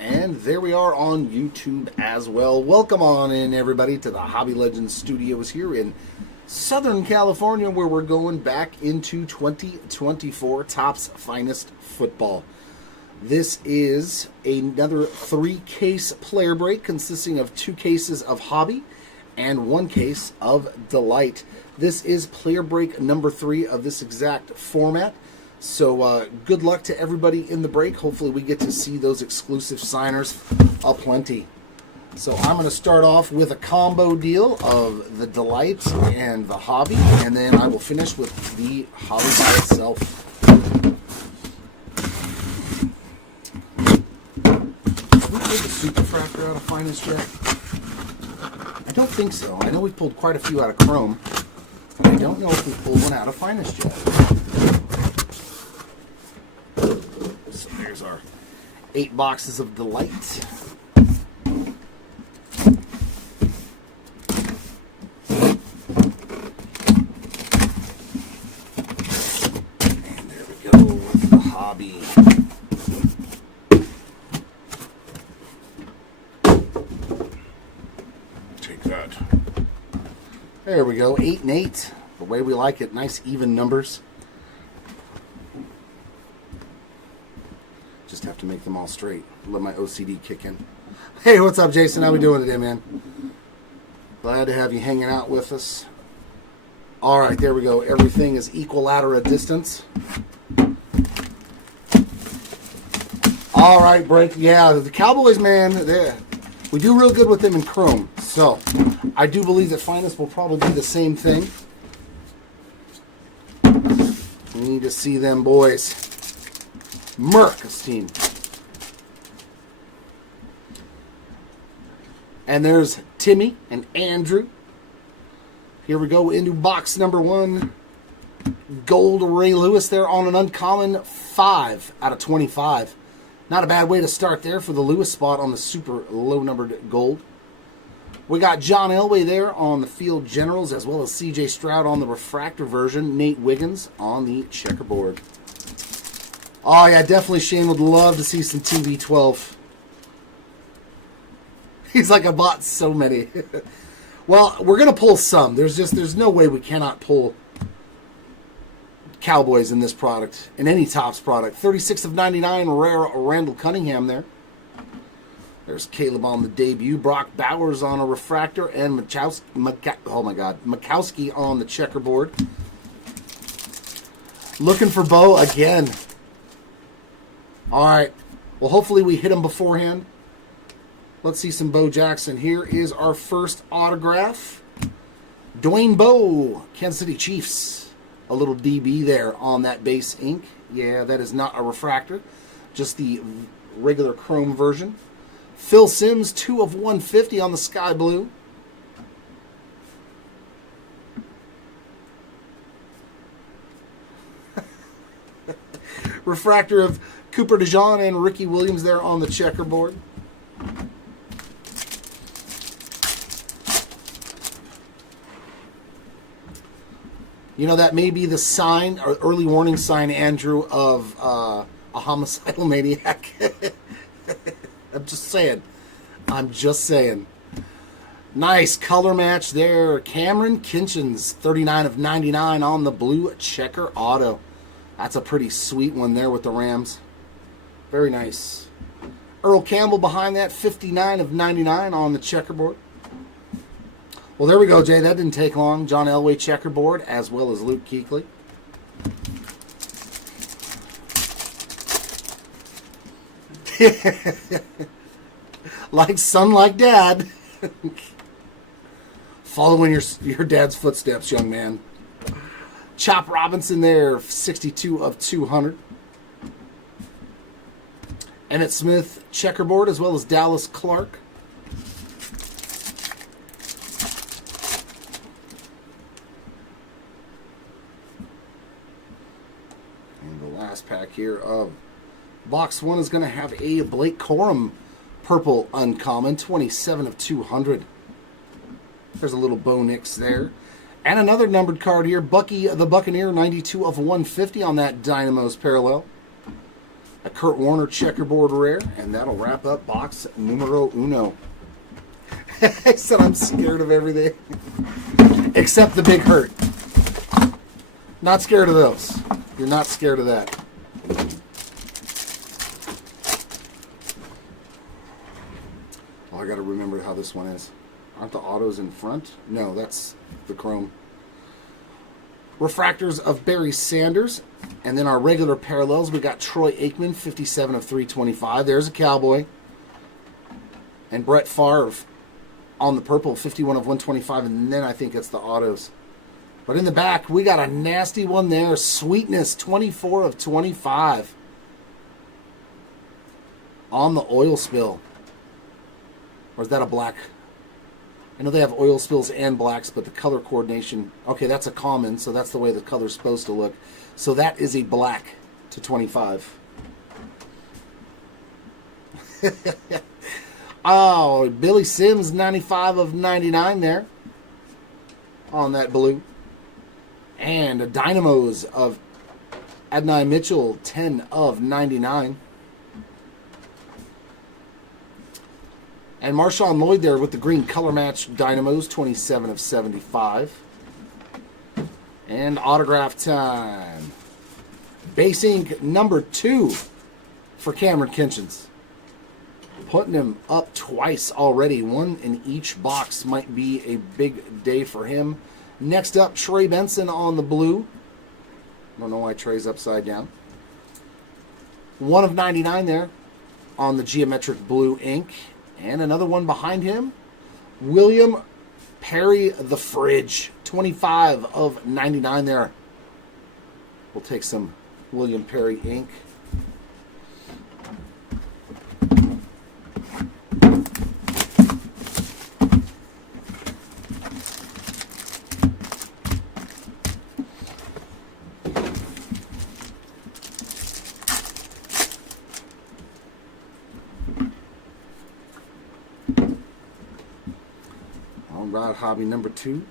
And there we are on YouTube as well. Welcome on in, everybody, to the Hobby Legends Studios here in Southern California, where we're going back into 2024 Topps Finest Football. This is another 3-case player break consisting of 2 cases of Hobby and 1 case of Delight. This is player break number 3 of this exact format. So good luck to everybody in the break. Hopefully we get to see those exclusive signers aplenty. So I'm going to start off with a combo deal of the Delight and the Hobby, and then I will finish with the Hobby by itself. Have we pulled the Super Fractor out of Finest yet? I don't think so. I know we pulled quite a few out of Chrome, but I don't know if we pulled one out of Finest yet. So there's our 8 boxes of Delight. And there we go with the Hobby. Take that. There we go, 8 and 8. The way we like it, nice even numbers. Just have to make them all straight. Let my OCD kick in. Hey, what's up, Jason? How we doing today, man? Glad to have you hanging out with us. All right, there we go. Everything is equilateral distance. All right, break. Yeah, the Cowboys, man, we do real good with them in Chrome. So I do believe that Finest will probably do the same thing. We need to see them boys. Merc's team. And there's Timmy and Andrew. Here we go into box number 1. Gold Ray Lewis there on an uncommon 5 out of 25. Not a bad way to start there for the Lewis spot on the super low numbered gold. We got John Elway there on the Field Generals, as well as CJ Stroud on the refractor version. Nate Wiggins on the checkerboard. Oh, yeah, definitely Shane would love to see some TB12. He's like, I bought so many. Well, we're going to pull some. There's no way we cannot pull Cowboys in this product, in any Topps product. 36 of 99, rare Randall Cunningham there. There's Caleb on the debut. Brock Bowers on a refractor, and Makowski on the checkerboard. Looking for Bo again. All right. Well, hopefully we hit him beforehand. Let's see some Bo Jackson. Here is our first autograph. Dwayne Bowe, Kansas City Chiefs. A little DB there on that base ink. Yeah, that is not a refractor. Just the regular chrome version. Phil Simms, 2 of 150 on the sky blue. Refractor of Cooper DeJean and Ricky Williams there on the checkerboard. You know, that may be the sign, or early warning sign, Andrew, of a homicidal maniac. I'm just saying. Nice color match there. Cameron Kinchins, 39 of 99 on the blue checker auto. That's a pretty sweet one there with the Rams. Very nice. Earl Campbell behind that, 59 of 99 on the checkerboard. Well, there we go, Jay. That didn't take long. John Elway checkerboard, as well as Luke Kuechly. Like son, like dad. Following your dad's footsteps, young man. Chop Robinson there, 62 of 200. Emmitt Smith checkerboard, as well as Dallas Clark. And the last pack here of box 1 is going to have a Blake Corum purple uncommon, 27 of 200. There's a little Bo Nix there. And another numbered card here, Bucky the Buccaneer, 92 of 150 on that Dynamo's parallel. A Kurt Warner checkerboard rare, and that'll wrap up box numero uno. I said I'm scared of everything except the big hurt. Not scared of those. You're not scared of that. Oh, I got to remember how this one is. Aren't the autos in front? No, that's the chrome. Refractors of Barry Sanders. And then our regular parallels, we got Troy Aikman, 57 of 325. There's a Cowboy. And Brett Favre on the purple, 51 of 125. And then I think it's the autos. But in the back, we got a nasty one there. Sweetness, 24 of 25. On the oil spill. Or is that a black? I know they have oil spills and blacks, but the color coordination... Okay, that's a common, so that's the way the color's supposed to look. So that is a black to 25. Oh, Billy Sims, 95 of 99 there. On that blue. And a Dynamos of Adonai Mitchell, 10 of 99. And Marshawn Lloyd there with the green color match Dynamos, 27 of 75. And autograph time. Base ink number 2 for Cameron Kinchins. Putting him up twice already. One in each box might be a big day for him. Next up, Trey Benson on the blue. Don't know why Trey's upside down. 1 of 99 there on the geometric blue ink. And another one behind him, William Perry the Fridge, 25 of 99 there. We'll take some William Perry ink. Hobby number 2.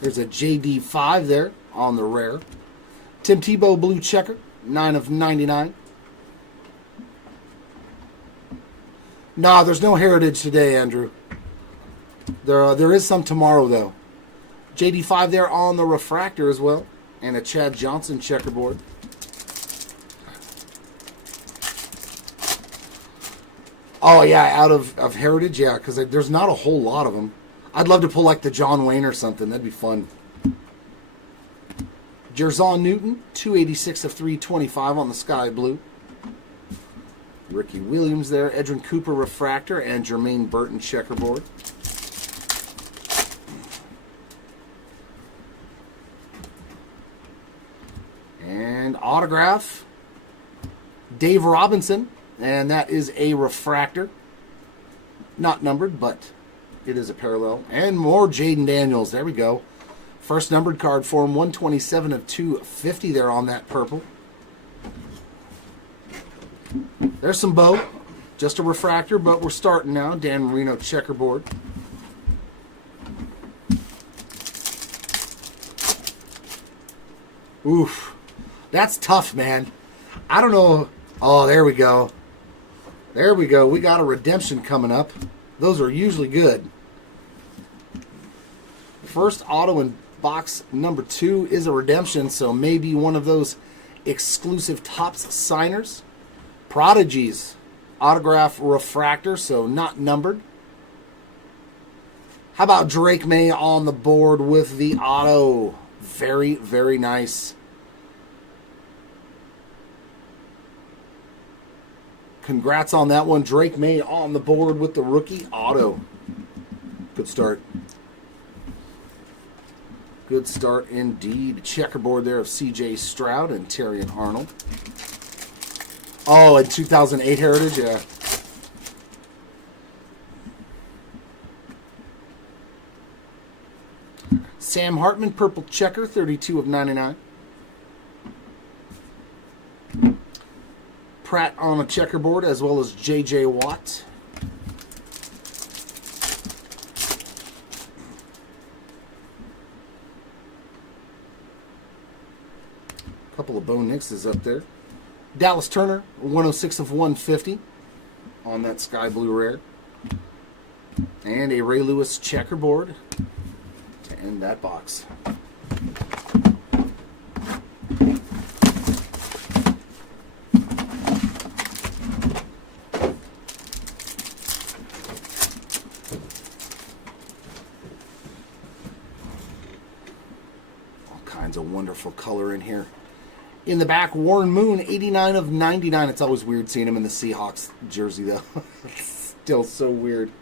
There's a JD5 there on the rare. Tim Tebow blue checker, 9 of 99. Nah, there's no Heritage today, Andrew. There is some tomorrow, though. JD5 there on the refractor as well. And a Chad Johnson checkerboard. Oh, yeah, out of Heritage, yeah, because there's not a whole lot of them. I'd love to pull like the John Wayne or something. That'd be fun. Jerzon Newton, 286 of 325 on the sky blue. Ricky Williams there. Edrin Cooper refractor and Jermaine Burton checkerboard. And autograph, Dave Robinson. And that is a refractor. Not numbered, but it is a parallel. And more Jaden Daniels. There we go. First numbered card for him. 127 of 250 there on that purple. There's some Bo. Just a refractor, but we're starting now. Dan Marino checkerboard. Oof. That's tough, man. I don't know. Oh, there we go. There we go. We got a redemption coming up. Those are usually good. First auto in box number 2 is a redemption, so maybe one of those exclusive Topps signers. Prodigies. Autograph refractor, so not numbered. How about Drake May on the board with the auto? Very, very nice. Congrats on that one. Drake May on the board with the rookie auto. Good start. Good start indeed. Checkerboard there of C.J. Stroud and Terrion Arnold. Oh, in 2008 Heritage, yeah. Sam Hartman, purple checker, 32 of 99. Pratt on a checkerboard, as well as J.J. Watt. A couple of Bo Nixes up there. Dallas Turner, 106 of 150 on that sky blue rare. And a Ray Lewis checkerboard to end that box. All kinds of wonderful color in here. In the back, Warren Moon, 89 of 99. It's always weird seeing him in the Seahawks jersey, though. It's still so weird.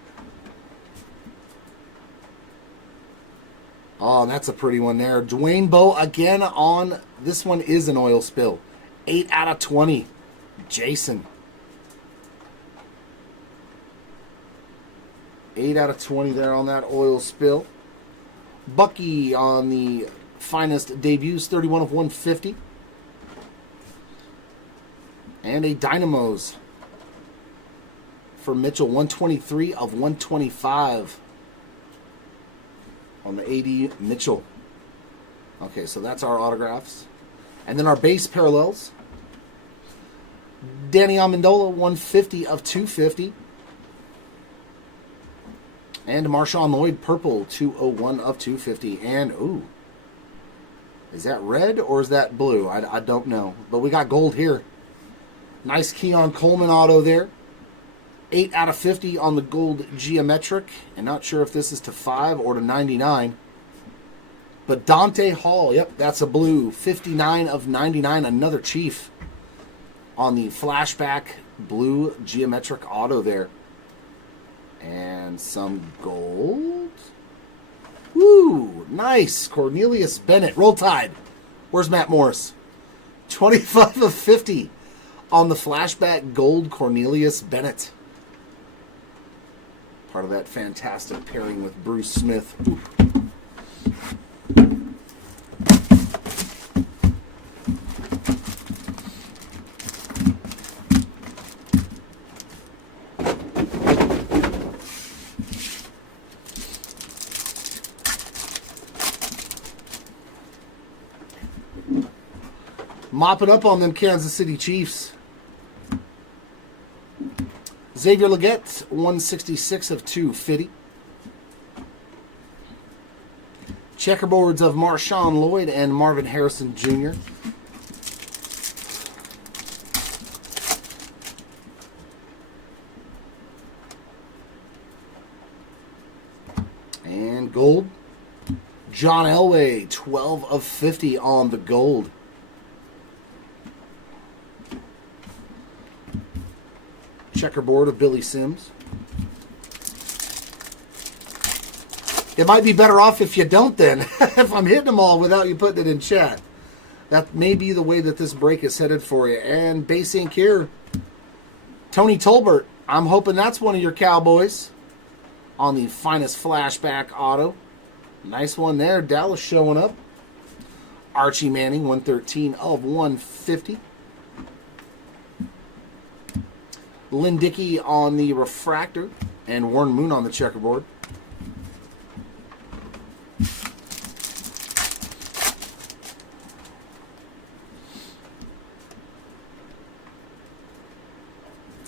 Oh, and that's a pretty one there. Dwayne Bowe again on, this one is an oil spill. 8 out of 20. Jason. 8 out of 20 there on that oil spill. Bucky on the finest debuts, 31 of 150. And a Dynamos for Mitchell, 123 of 125 on the AD Mitchell. Okay, so that's our autographs. And then our base parallels. Danny Amendola, 150 of 250. And Marshawn Lloyd, purple, 201 of 250. And, ooh, is that red or is that blue? I don't know. But we got gold here. Nice Keon Coleman auto there. 8 out of 50 on the gold geometric. And not sure if this is to 5 or to 99. But Dante Hall, yep, that's a blue. 59 of 99, another Chief on the flashback blue geometric auto there. And some gold. Woo, nice. Cornelius Bennett, roll tide. Where's Matt Morris? 25 of 50 on the flashback gold Cornelius Bennett. Part of that fantastic pairing with Bruce Smith. Ooh. Mopping up on them Kansas City Chiefs. Xavier Legette, 166 of 250. Checkerboards of Marshawn Lloyd and Marvin Harrison Jr. And gold. John Elway, 12 of 50 on the gold. Checkerboard of Billy Sims. It might be better off if you don't then. If I'm hitting them all without you putting it in chat. That may be the way that this break is headed for you. And base ink here. Tony Tolbert. I'm hoping that's one of your Cowboys. On the finest flashback auto. Nice one there. Dallas showing up. Archie Manning, 113 of 150. Lynn Dickey on the refractor, and Warren Moon on the checkerboard.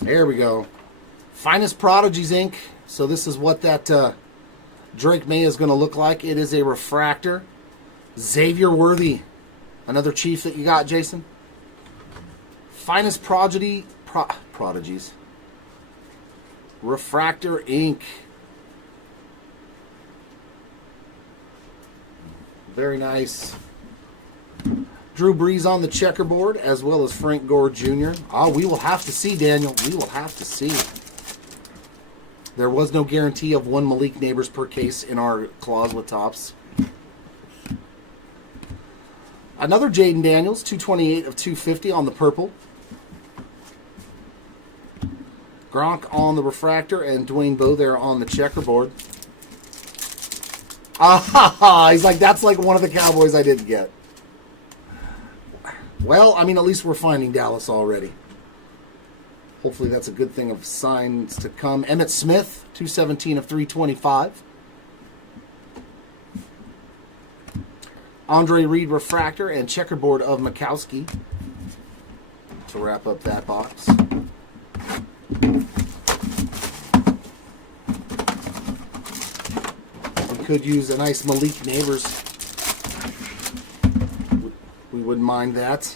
There we go. Finest Prodigies ink. So this is what that Drake May is going to look like. It is a refractor. Xavier Worthy. Another Chief that you got, Jason. Finest Prodigies. Refractor ink. Very nice. Drew Brees on the checkerboard, as well as Frank Gore Jr. Oh, we will have to see, Daniel. We will have to see. There was no guarantee of one Malik Neighbors per case in our clause with Topps. Another Jaden Daniels, 228 of 250 on the purple. Gronk on the refractor, and Dwayne Bowe there on the checkerboard. Ah, he's like, that's like one of the Cowboys I didn't get. Well, I mean, at least we're finding Dallas already. Hopefully that's a good thing of signs to come. Emmitt Smith, 217 of 325. Andre Reed refractor and checkerboard of Mikowski. to wrap up that box. We could use a nice Malik Neighbors. We wouldn't mind that.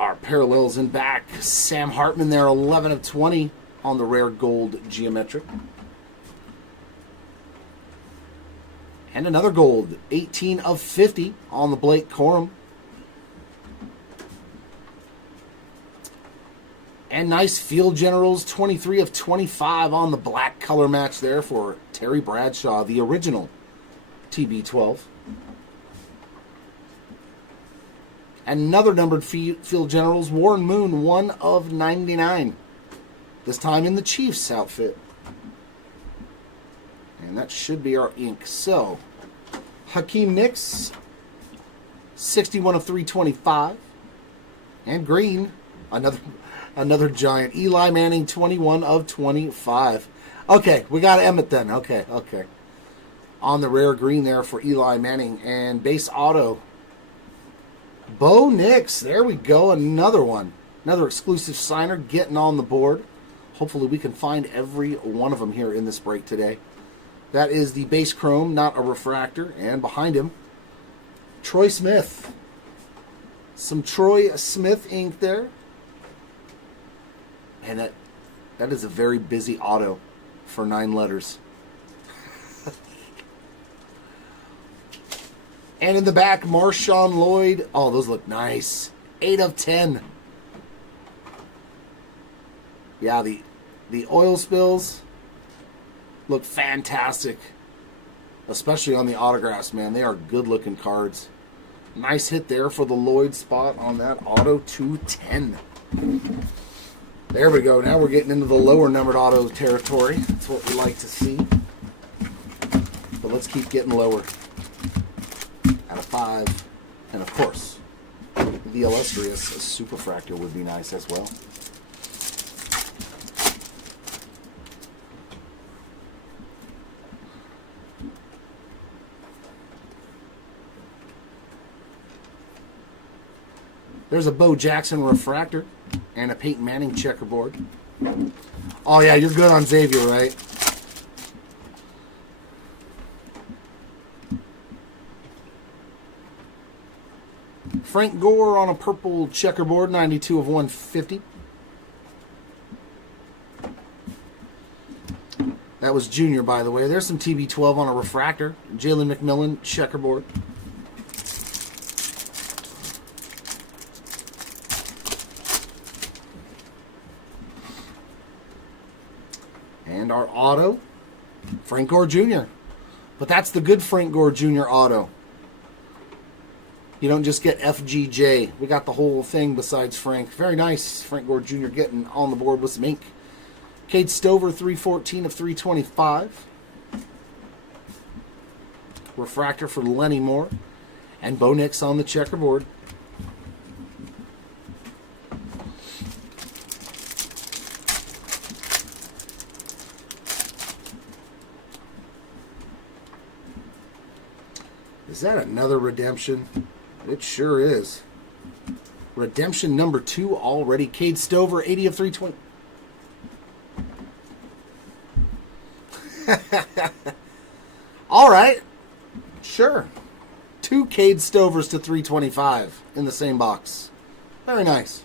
Our parallels in back. Sam Hartman there, 11 of 20 on the rare gold geometric. And another gold, 18 of 50 on the Blake Corum. And nice Field Generals, 23 of 25 on the black color match there for Terry Bradshaw, the original TB12. Another numbered Field Generals, Warren Moon, 1 of 99. This time in the Chiefs outfit. And that should be our ink. So, Hakeem Nicks, 61 of 325. And green, another giant. Eli Manning, 21 of 25. Okay, we got Emmett then. Okay. On the rare green there for Eli Manning. And base auto, Bo Nix. There we go. Another one. Another exclusive signer getting on the board. Hopefully we can find every one of them here in this break today. That is the base chrome, not a refractor. And behind him, Troy Smith. Some Troy Smith ink there. And that is a very busy auto for 9 letters. And in the back, Marshawn Lloyd. Oh, those look nice. 8 of 10. Yeah, the oil spills look fantastic. Especially on the autographs, man. They are good-looking cards. Nice hit there for the Lloyd spot on that auto 210. There we go. Now we're getting into the lower numbered auto territory. That's what we like to see. But let's keep getting lower. Out of 5. And of course, the illustrious Superfractor would be nice as well. There's a Bo Jackson refractor and a Peyton Manning checkerboard. Oh yeah, you're good on Xavier, right? Frank Gore on a purple checkerboard, 92 of 150. That was Junior, by the way. There's some TB12 on a refractor. Jalen McMillan checkerboard. And our auto, Frank Gore Jr. But that's the good Frank Gore Jr. auto. You don't just get FGJ. We got the whole thing besides Frank. Very nice. Frank Gore Jr. getting on the board with some ink. Cade Stover, 314 of 325. Refractor for Lenny Moore. And Bo Nix on the checkerboard. Is that another redemption? It sure is. Redemption number 2 already. Cade Stover, 80 of 320. All right. Sure. 2 Cade Stovers to 325 in the same box. Very nice.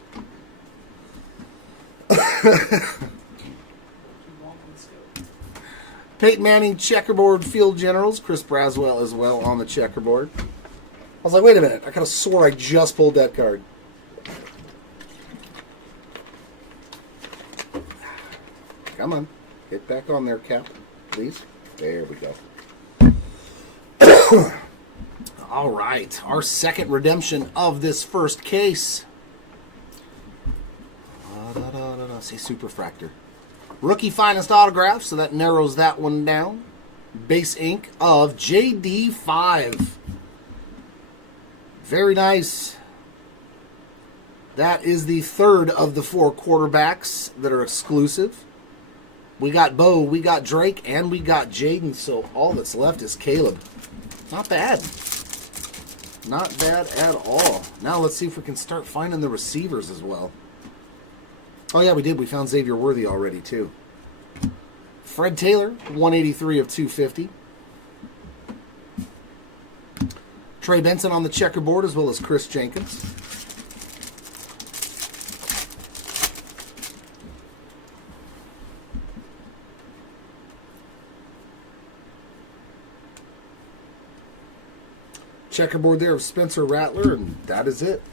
Peyton Manning checkerboard Field Generals. Chris Braswell as well on the checkerboard. I was like, wait a minute. I could have swore I just pulled that card. Come on. Get back on there, Cap. Please. There we go. All right. Our second redemption of this first case. Say Superfractor. Rookie finest autograph, so that narrows that one down. Base ink of JD5. Very nice. That is the third of the 4 quarterbacks that are exclusive. We got Bo, we got Drake, and we got Jaden, so all that's left is Caleb. Not bad. Not bad at all. Now let's see if we can start finding the receivers as well. Oh yeah, we did. We found Xavier Worthy already too. Fred Taylor, 183 of 250. Trey Benson on the checkerboard, as well as Chris Jenkins. Checkerboard there of Spencer Rattler, and that is it.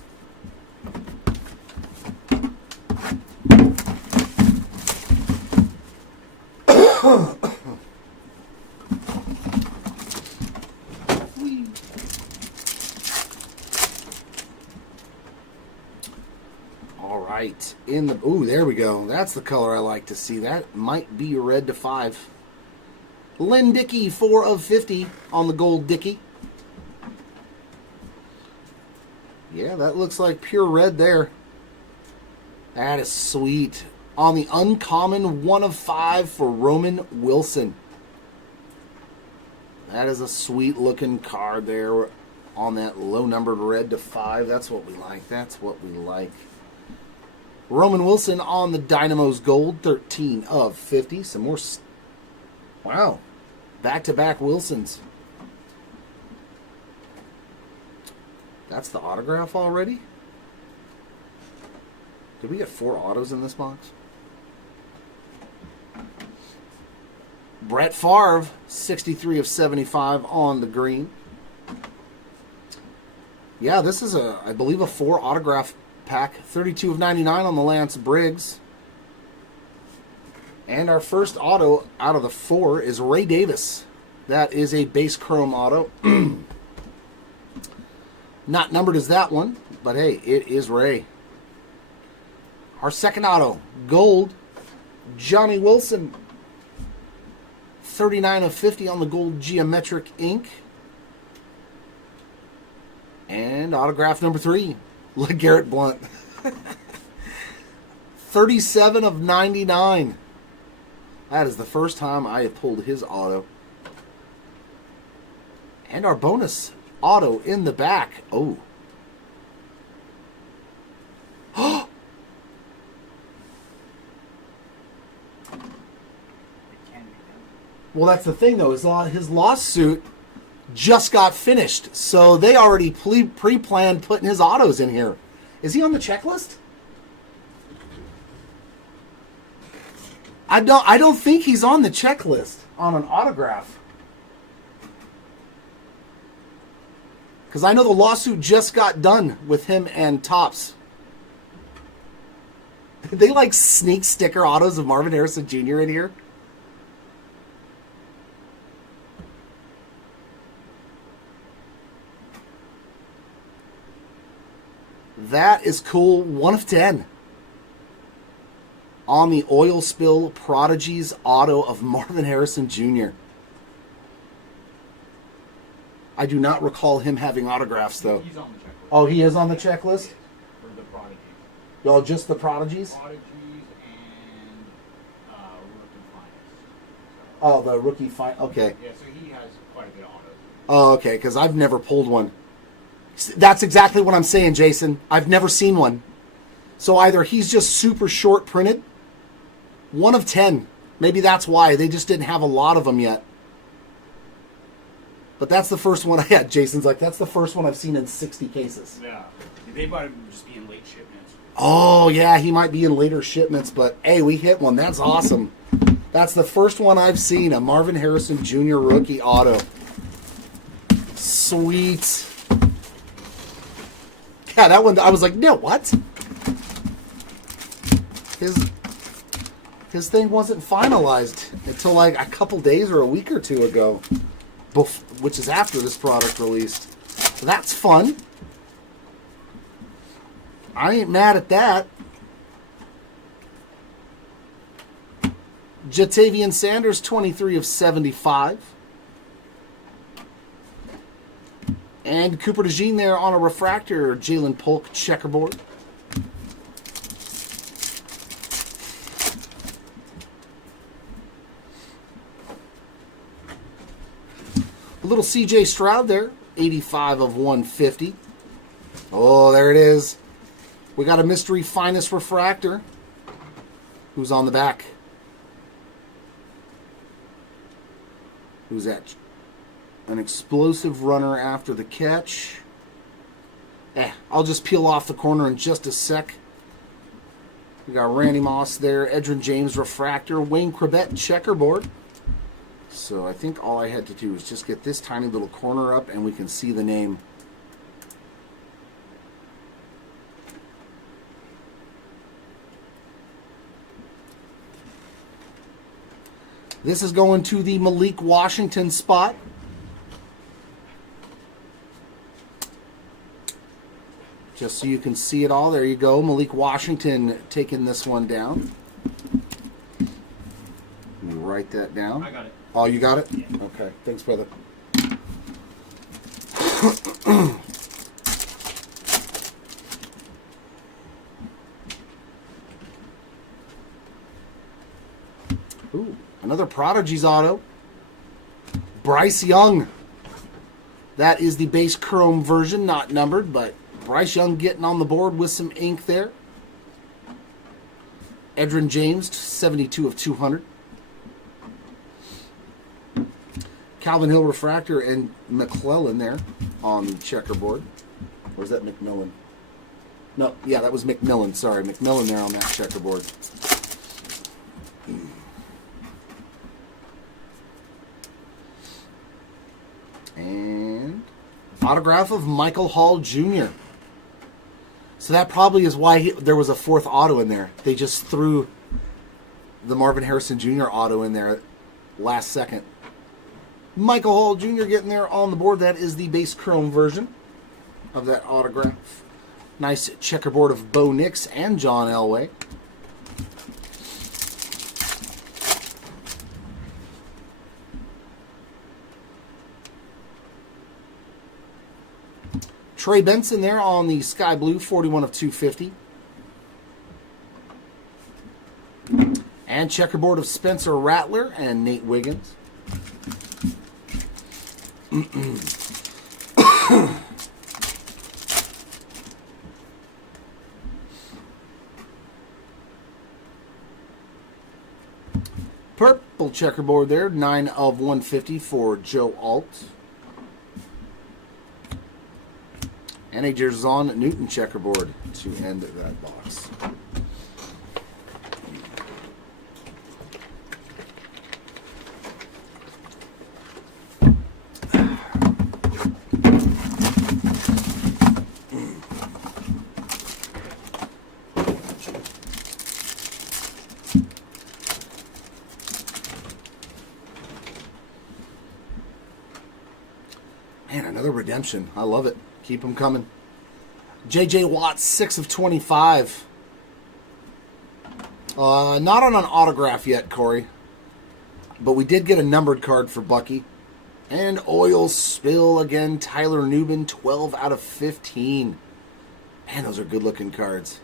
All right, in the ooh, there we go. That's the color I like to see. That might be red to 5. Lynn Dickey, 4 of 50 on the gold Dickey. Yeah, that looks like pure red there. That is sweet. On the uncommon, 1 of 5 for Roman Wilson. That is a sweet looking card there on that low numbered red to 5. That's what we like. That's what we like. Roman Wilson on the Dynamo's gold, 13 of 50. Some more. Wow. Back-to-back Wilsons. That's the autograph already? Did we get 4 autos in this box? Brett Favre, 63 of 75 on the green. Yeah, this is, I believe, a 4 autograph pack. 32 of 99 on the Lance Briggs. And our first auto out of the 4 is Ray Davis. That is a base chrome auto. Not numbered as that one, but hey, it is Ray. Our second auto, gold, Johnny Wilson. 39 of 50 on the gold geometric ink. And autograph number 3, LeGarrette Blount. 37 of 99. That is the first time I have pulled his auto. And our bonus auto in the back. Oh. Well, that's the thing, though. His lawsuit just got finished, so they already pre-planned putting his autos in here. Is he on the checklist? I don't think he's on the checklist on an autograph. Because I know the lawsuit just got done with him and Topps. They like sneak sticker autos of Marvin Harrison Jr. in here. That is cool. 1 of 10. On the Oil Spill Prodigies auto of Marvin Harrison Jr. I do not recall him having autographs, though. He's on the checklist. Oh, he is on the checklist? For the Prodigies. Oh, just the Prodigies? Prodigies and Rookie Finest. Oh, the Rookie Finest. Okay. Yeah, so he has quite a bit of autos. Oh, okay, because I've never pulled one. That's exactly what I'm saying, Jason. I've never seen one. So either he's just super short printed. 1 of 10. Maybe that's why. They just didn't have a lot of them yet. But that's the first one I had. Jason's like, that's the first one I've seen in 60 cases. Yeah. They might just be in late shipments. Oh, yeah, he might be in later shipments. But, hey, we hit one. That's awesome. That's the first one I've seen, a Marvin Harrison Jr. rookie auto. Sweet. Yeah, that one, I was like, no, what? His thing wasn't finalized until like a couple days or a week or two ago, which is after this product released. So that's fun. I ain't mad at that. Jatavian Sanders, 23 of 75. And Cooper DeJean there on a refractor. Jalen Polk checkerboard. A little CJ Stroud there 85 of 150. Oh, there it is. We got a mystery finest refractor. Who's on the back? Who's that? An explosive runner after the catch. I'll just peel off the corner in just a sec. We got Randy Moss there, Edrin James refractor, Wayne Krebet checkerboard. So I think all I had to do is just get this tiny little corner up and we can see the name. This is going to the Malik Washington spot. Just so you can see it all. There you go. Malik Washington taking this one down. Let me write that down. I got it. Oh, you got it? Yeah. Okay. Thanks, brother. Ooh, another Prodigy's auto. Bryce Young. That is the base chrome version, not numbered, but Bryce Young getting on the board with some ink there. Edrin James, 72 of 200. Calvin Hill refractor and McClellan there on the checkerboard. Or was that McMillan? No, yeah, that was McMillan. Sorry, McMillan there on that checkerboard. And autograph of Michael Hall Jr. So that probably is why there was a fourth auto in there. They just threw the Marvin Harrison Jr. auto in there last second. Michael Hall Jr. getting there on the board. That is the base chrome version of that autograph. Nice checkerboard of Bo Nix and John Elway. Trey Benson there on the Sky Blue, 41 of 250. And checkerboard of Spencer Rattler and Nate Wiggins. Purple checkerboard there, 9 of 150 for Joe Alt. And a Jerzon Newton checkerboard to end that box. Man, another redemption. I love it. Keep them coming. J.J. Watt, 6 of 25. Not on an autograph yet, Corey. But we did get a numbered card for Bucky. And oil spill again. Tyler Nubin, 12 out of 15. Man, those are good-looking cards.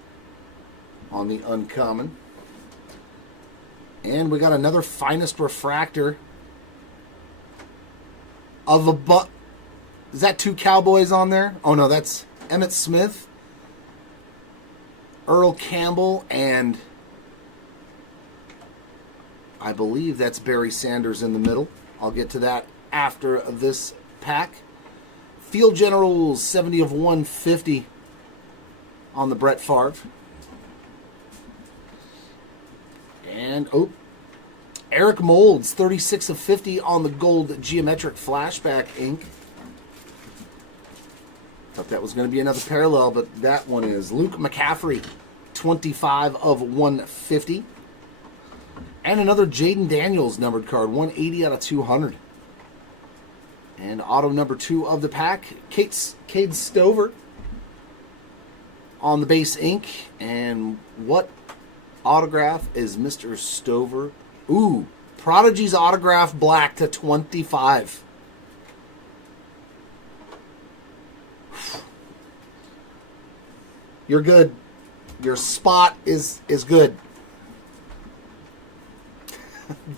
On the uncommon. And we got another finest refractor. Of a Is that 2 Cowboys on there? Oh, no, that's Emmitt Smith, Earl Campbell, and I believe that's Barry Sanders in the middle. I'll get to that after this pack. Field Generals, 70 of 150 on the Brett Favre. And, Eric Moulds, 36 of 50 on the gold geometric flashback ink. Thought that was going to be another parallel, but that one is Luke McCaffrey, 25 of 150. And another Jaden Daniels numbered card, 180 out of 200. And auto number 2 of the pack, Cade Stover on the base ink. And what autograph is Mr. Stover? Ooh, Prodigy's autograph black to 25. You're good. Your spot is good.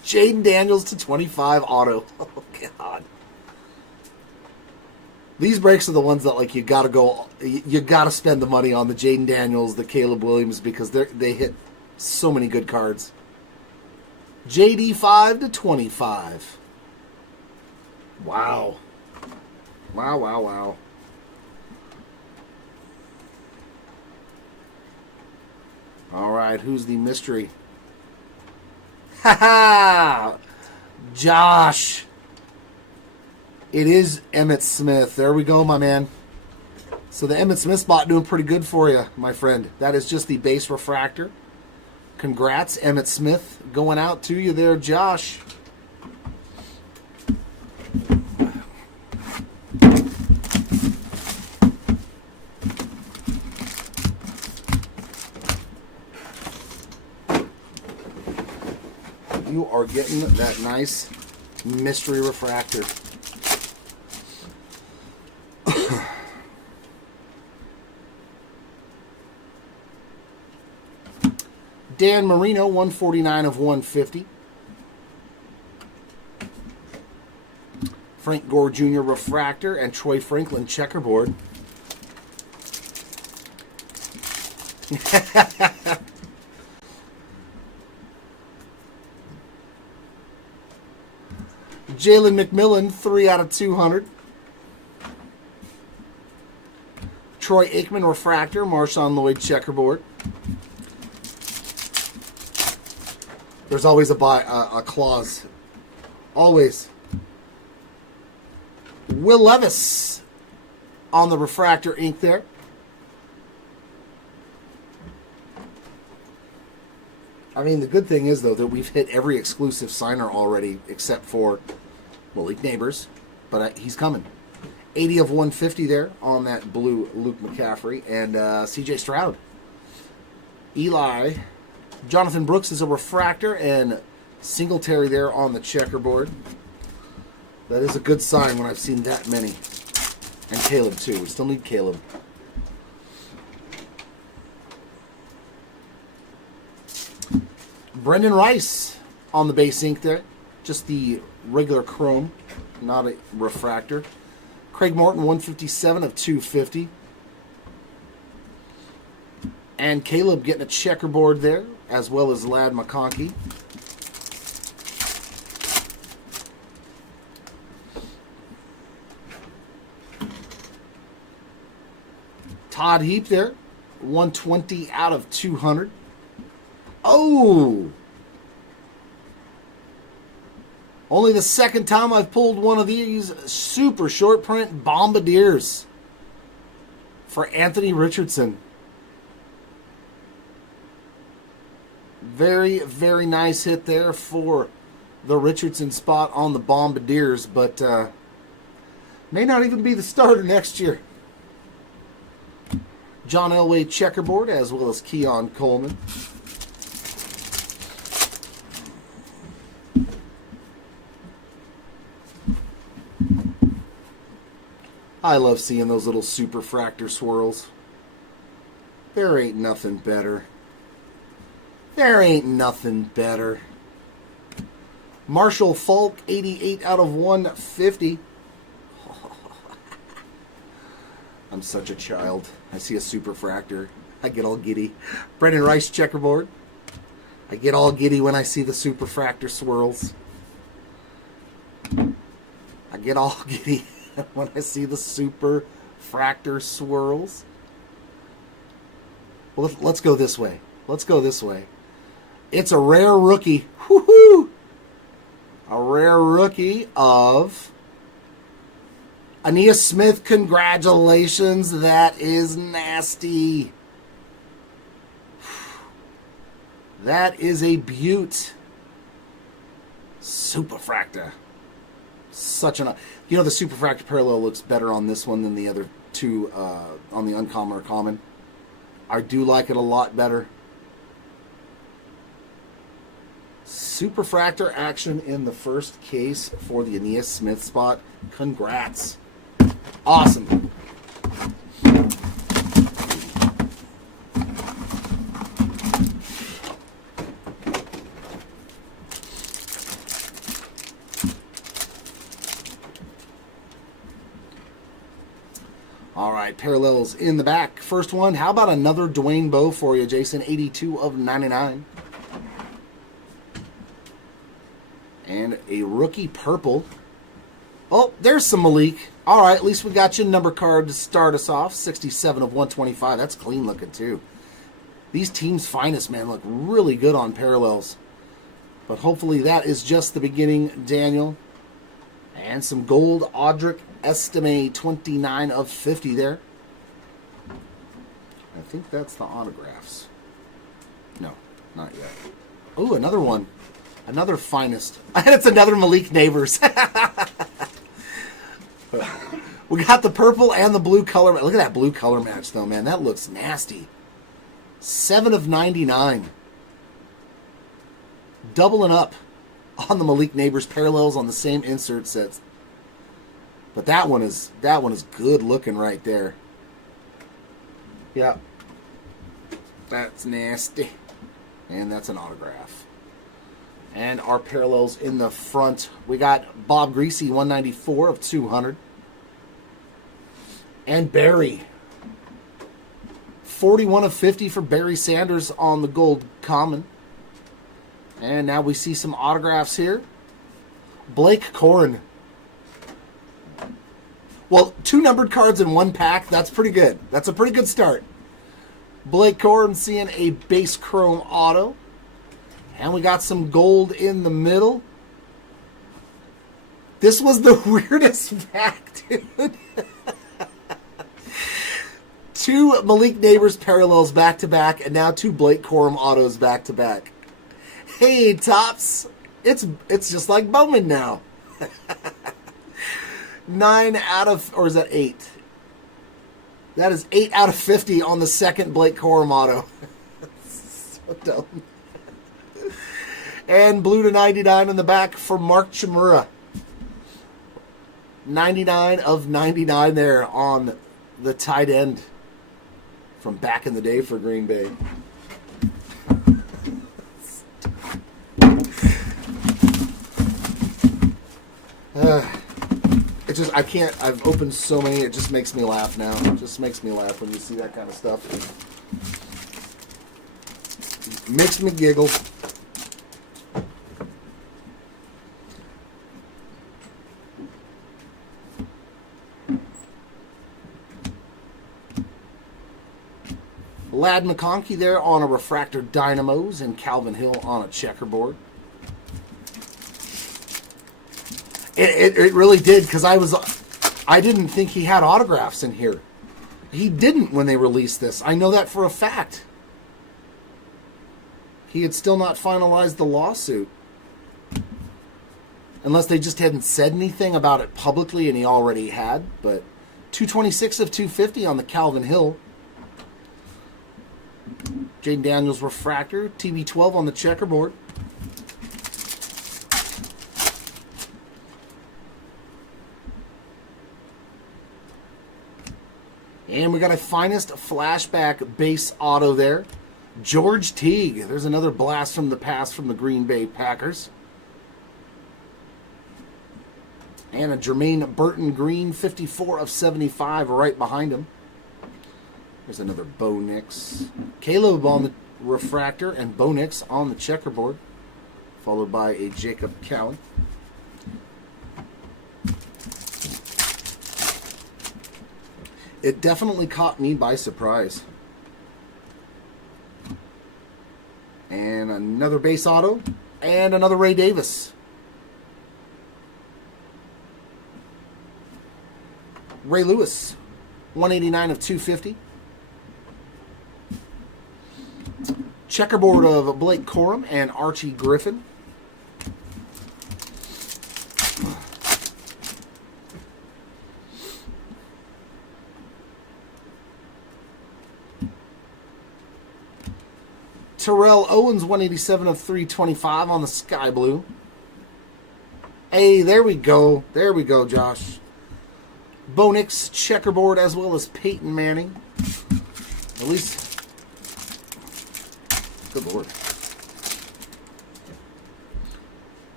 Jaden Daniels to 25 auto. Oh, God. These breaks are the ones that like you gotta spend the money on the Jaden Daniels, the Caleb Williams, because they hit so many good cards. JD 5/25. Wow. Wow. All right, who's the mystery? Ha ha! Josh. It is Emmitt Smith. There we go, my man. So the Emmitt Smith spot doing pretty good for you, my friend. That is just the base refractor. Congrats, Emmitt Smith, going out to you there, Josh. You are getting that nice mystery refractor. Dan Marino, 149/150. Frank Gore Jr. refractor and Troy Franklin checkerboard. Jalen McMillan, 3/200. Troy Aikman refractor, Marshawn Lloyd checkerboard. There's always a clause. Always. Will Levis on the refractor ink there. I mean, the good thing is, though, that we've hit every exclusive signer already except for Malik Neighbors, but he's coming. 80/150 there on that blue Luke McCaffrey and CJ Stroud. Eli. Jonathan Brooks is a refractor and Singletary there on the checkerboard. That is a good sign when I've seen that many. And Caleb, too. We still need Caleb. Brendan Rice on the base ink there. Just the regular chrome, not a refractor. Craig Morton, 157/250. And Caleb getting a checkerboard there, as well as Ladd McConkey. Todd Heap there, 120/200. Oh! Only the second time I've pulled one of these super short print Bombardiers for Anthony Richardson. Very, very nice hit there for the Richardson spot on the Bombardiers, but may not even be the starter next year. John Elway checkerboard, as well as Keon Coleman. I love seeing those little superfractor swirls. There ain't nothing better. There ain't nothing better. Marshall Falk, 88/150. I'm such a child. I see a superfractor. I get all giddy. Brendan Rice checkerboard. I get all giddy when I see the superfractor swirls. I get all giddy when I see the superfractor swirls. Well, let's go this way. Let's go this way. It's a rare rookie. Woohoo! A rare rookie of Aeneas Smith. Congratulations. That is nasty. That is a beaut. Superfractor. Such an... You know, the superfractor parallel looks better on this one than the other two on the uncommon or common. I do like it a lot better. Superfractor action in the first case for the Aeneas Smith spot. Congrats. Awesome. right, parallels in the back. First one, how about another Dwayne Bowe for you, Jason? 82 of 99. And a rookie purple. Oh, there's some Malik. All right, at least we got you a number card to start us off. 67 of 125. That's clean looking, too. These teams' finest, man, look really good on parallels. But hopefully that is just the beginning, Daniel. And some gold Audric Estime, 29 of 50 there. I think that's the autographs. No, not yet. Oh, another one. Another finest. It's another Malik Neighbors. We got the purple and the blue color. Look at that blue color match, though, man. That looks nasty. 7 of 99. Doubling up on the Malik Neighbors parallels on the same insert sets. But that one is good looking right there. Yeah. That's nasty. And that's an autograph. And our parallels in the front. We got Bob Greasy, 194 of 200. And Barry. 41 of 50 for Barry Sanders on the gold common. And now we see some autographs here. Blake Corin. Well, 2 numbered cards in 1 pack. That's pretty good. That's a pretty good start. Blake Corin seeing a base chrome auto. And we got some gold in the middle. This was the weirdest pack, dude. 2 Malik Neighbors parallels back to back, and now 2 Blake Corum autos back to back. Hey, Tops, it's just like Bowman now. 9 out of, or is that 8? That is 8 out of 50 on the second Blake Corum auto. So dumb. And blue to 99 in the back for Mark Chimura. 99 of 99 there on the tight end from back in the day for Green Bay. It just, I can't, I've opened so many, it just makes me laugh now. It just makes me laugh when you see that kind of stuff. It makes me giggle. Lad McConkey there on a refractor Dynamos and Calvin Hill on a checkerboard. It really did, because I didn't think he had autographs in here. He didn't when they released this. I know that for a fact. He had still not finalized the lawsuit. Unless they just hadn't said anything about it publicly and he already had. But 226 of 250 on the Calvin Hill. Jaden Daniels refractor, TB12 on the checkerboard. And we got a finest flashback base auto there. George Teague. There's another blast from the past from the Green Bay Packers. And a Jermaine Burton Green, 54 of 75 right behind him. There's another Bo Nix. Caleb on the refractor and Bo Nix on the checkerboard. Followed by a Jacob Cowan. It definitely caught me by surprise. And another base auto. And another Ray Davis. Ray Lewis. 189 of 250. Checkerboard of Blake Corum and Archie Griffin. Terrell Owens, 187 of 325 on the sky blue. Hey, there we go. There we go, Josh. Bo Nix checkerboard as well as Peyton Manning. At least... Good Lord.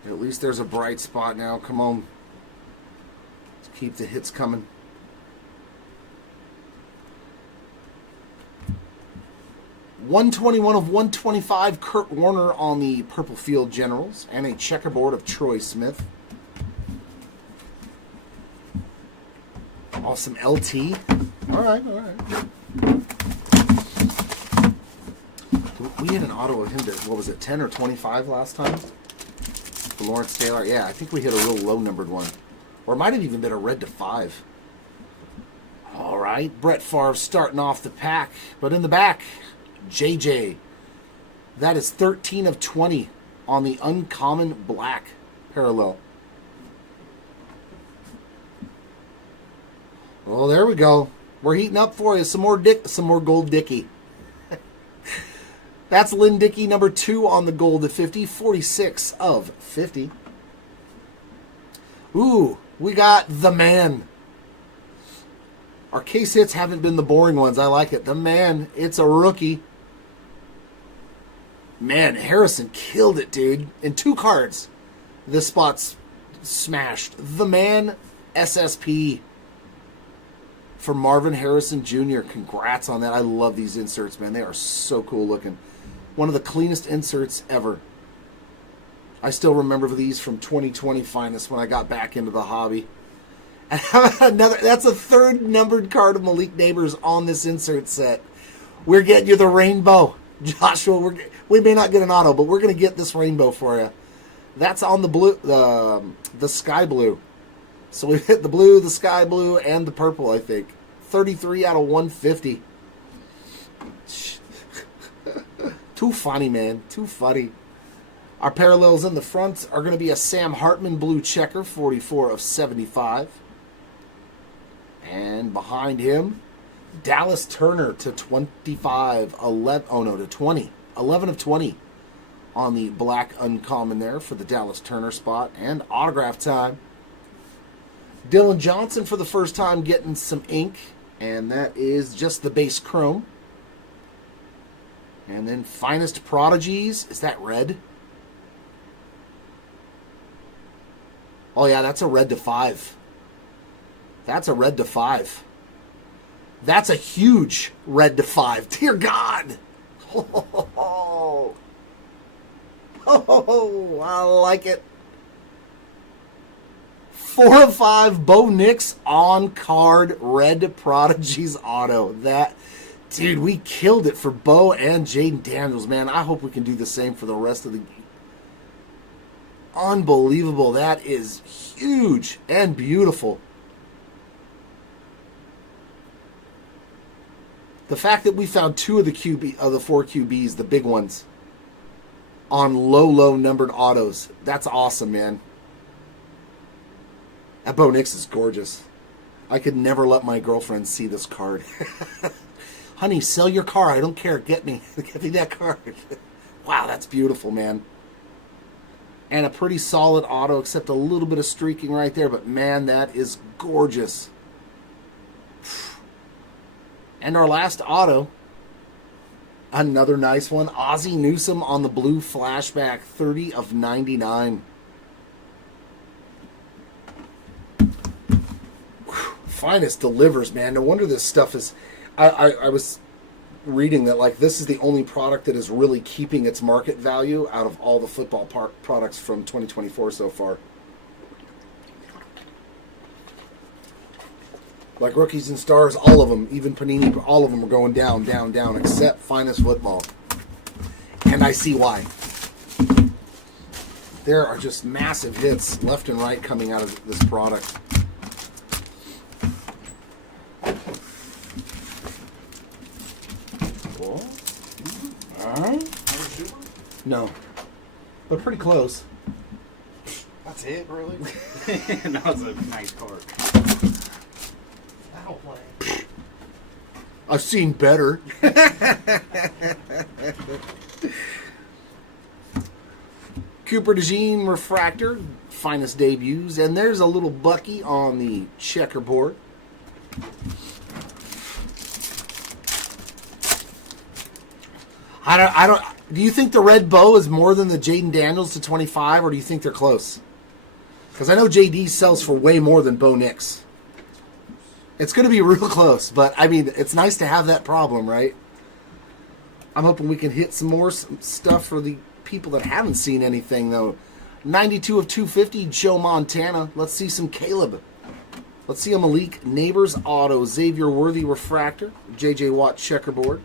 At least there's a bright spot now. Come on. Let's keep the hits coming. 121 of 125, Kurt Warner on the Purple Field Generals, and a checkerboard of Troy Smith. Awesome LT. All right. We had an auto of him to, what was it, 10 or 25 last time? For Lawrence Taylor. Yeah, I think we hit a real low-numbered one. Or it might have even been a red to 5. All right, Brett Favre starting off the pack. But in the back, JJ. That is 13 of 20 on the uncommon black parallel. Oh, there we go. We're heating up for you. Some more gold Dickey. That's Lynn Dickey, number 2 on the gold at 50. 46 of 50. Ooh, we got the man. Our case hits haven't been the boring ones. I like it. The man. It's a rookie. Man, Harrison killed it, dude. In 2 cards, this spot's smashed. The man, SSP. For Marvin Harrison Jr. Congrats on that. I love these inserts, man. They are so cool looking. One of the cleanest inserts ever. I still remember these from 2020 Finest when I got back into the hobby. And that's a 3rd numbered card of Malik Neighbors on this insert set. We're getting you the rainbow. Joshua, we may not get an auto, but we're going to get this rainbow for you. That's on the blue, the sky blue. So we've hit the blue, the sky blue, and the purple, I think. 33 out of 150. Too funny, man. Too funny. Our parallels in the front are going to be a Sam Hartman blue checker, 44 of 75. And behind him, Dallas Turner to 25, 11, oh no, to 20. 11 of 20 on the black uncommon there for the Dallas Turner spot. And autograph time. Dylan Johnson for the first time getting some ink, and that is just the base chrome. And then Finest Prodigies, is that red? Oh yeah, that's a red to 5. That's a red to 5. That's a huge red to 5. Dear God! Oh, I like it. 4 of 5, Bo Nix on card red Prodigies auto. That, dude, we killed it for Bo and Jaden Daniels, man. I hope we can do the same for the rest of the. Unbelievable. That is huge and beautiful. The fact that we found 2 of the 4 QBs, the big ones, on low numbered autos. That's awesome, man. That Bo Nix is gorgeous. I could never let my girlfriend see this card. Honey, sell your car. I don't care. Get me that card. Wow, that's beautiful, man. And a pretty solid auto, except a little bit of streaking right there. But, man, that is gorgeous. And our last auto, another nice one. Ozzie Newsome on the blue flashback, 30 of 99. Finest delivers, man. No wonder this stuff is. I was reading that like this is the only product that is really keeping its market value out of all the football products from 2024 so far. Like rookies and stars, all of them, even Panini, all of them are going down, except Finest Football. And I see why. There are just massive hits left and right coming out of this product. No, but pretty close. That's it, really? That was a nice card. That'll play. I've seen better. Cooper DeJean Refractor, Finest debuts, and there's a little Bucky on the checkerboard. I don't. Do you think the red bow is more than the Jaden Daniels to 25, or do you think they're close? Because I know JD sells for way more than Bo Nix. It's going to be real close, but I mean, it's nice to have that problem, right? I'm hoping we can hit some more stuff for the people that haven't seen anything, though. 92 of 250, Joe Montana. Let's see some Caleb. Let's see a Malik Neighbors auto. Xavier Worthy refractor. J.J. Watt checkerboard.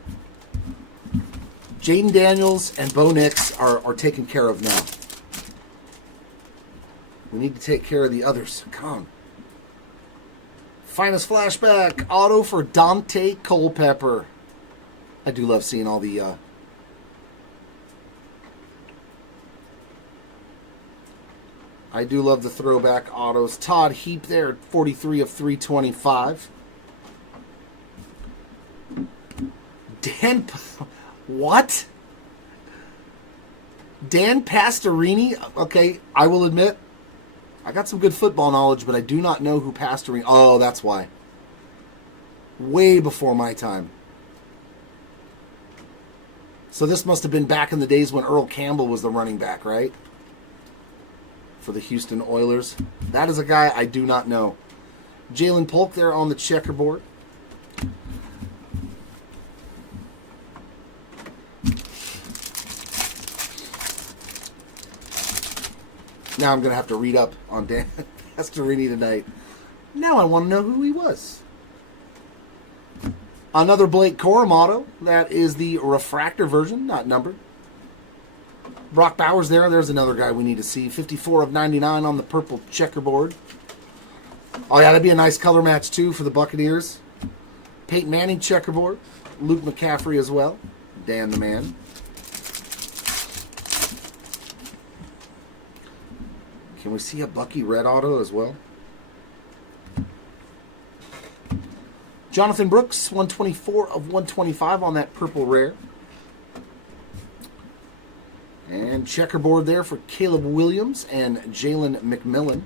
Jaden Daniels and Bo Nix are taken care of now. We need to take care of the others. Come on. Finest flashback auto for Dante Culpepper. I do love seeing all the I do love the throwback autos. Todd Heap there, 43 of 325. What? Dan Pastorini? Okay, I will admit, I got some good football knowledge, but I do not know who Pastorini... Oh, that's why. Way before my time. So this must have been back in the days when Earl Campbell was the running back, right? For the Houston Oilers. That is a guy I do not know. Jalen Polk there on the checkerboard. Now I'm going to have to read up on Dan Pastorini tonight. Now I want to know who he was. Another Blake Corum auto. That is the refractor version, not numbered. Brock Bowers there. There's another guy we need to see. 54 of 99 on the purple checkerboard. Oh, yeah, that'd be a nice color match, too, for the Buccaneers. Peyton Manning checkerboard. Luke McCaffrey as well. Dan the Man. Can we see a Bucky red auto as well? Jonathan Brooks, 124 of 125 on that purple rare. And checkerboard there for Caleb Williams and Jalen McMillan.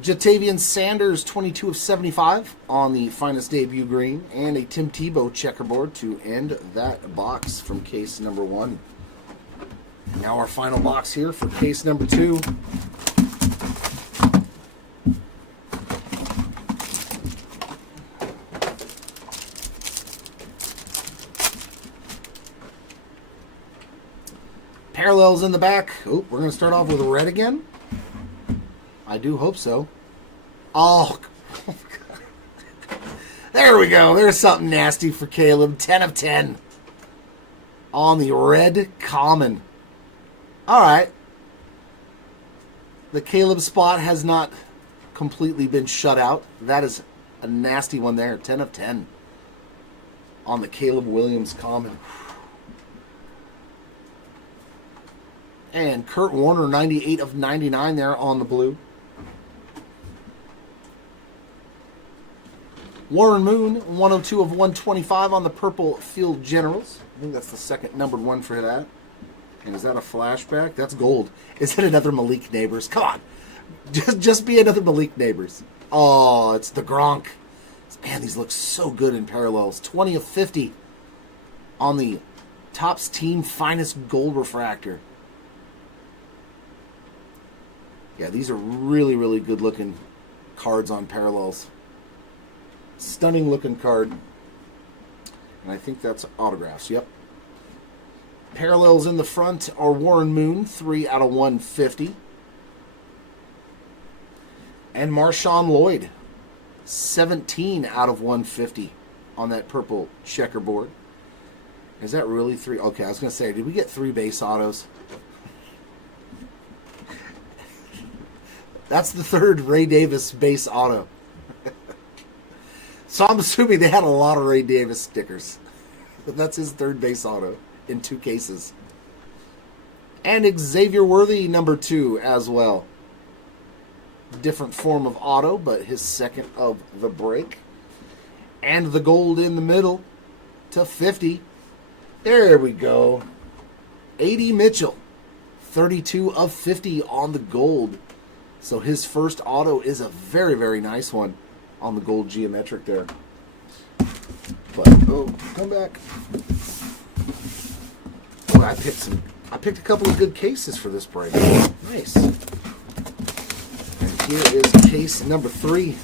Jatavian Sanders, 22 of 75 on the finest debut green. And a Tim Tebow checkerboard to end that box from case number 1. And now our final box here for case number 2. Parallels in the back. Oh, we're going to start off with a red again. I do hope so. Oh, there we go. There's something nasty for Caleb. 10 of 10 on the red common. All right. The Caleb spot has not completely been shut out. That is a nasty one there. 10 of 10 on the Caleb Williams common. And Kurt Warner, 98 of 99 there on the blue. Warren Moon, 102 of 125 on the purple Field Generals. I think that's the second numbered one for that. And is that a flashback? That's gold. Is it another Malik Neighbors? Come on. Just be another Malik Neighbors. Oh, it's the Gronk. Man, these look so good in parallels. 20 of 50 on the Topps Team Finest Gold Refractor. Yeah, these are really, really good looking cards on parallels. Stunning looking card. And I think that's autographs. Yep. Parallels in the front are Warren Moon, 3 out of 150. And Marshawn Lloyd, 17 out of 150 on that purple checkerboard. Is that really 3? Okay, I was going to say, did we get 3 base autos? That's the third Ray Davis base auto. So I'm assuming they had a lot of Ray Davis stickers. That's his third base auto in 2 cases. And Xavier Worthy, number 2 as well. Different form of auto, but his second of the break. And the gold in the middle to 50. There we go. A.D. Mitchell, 32 of 50 on the gold. So his first auto is a very, very nice one on the gold geometric there. But, oh, come back. Oh, I picked a couple of good cases for this break. Nice. And here is case number 3.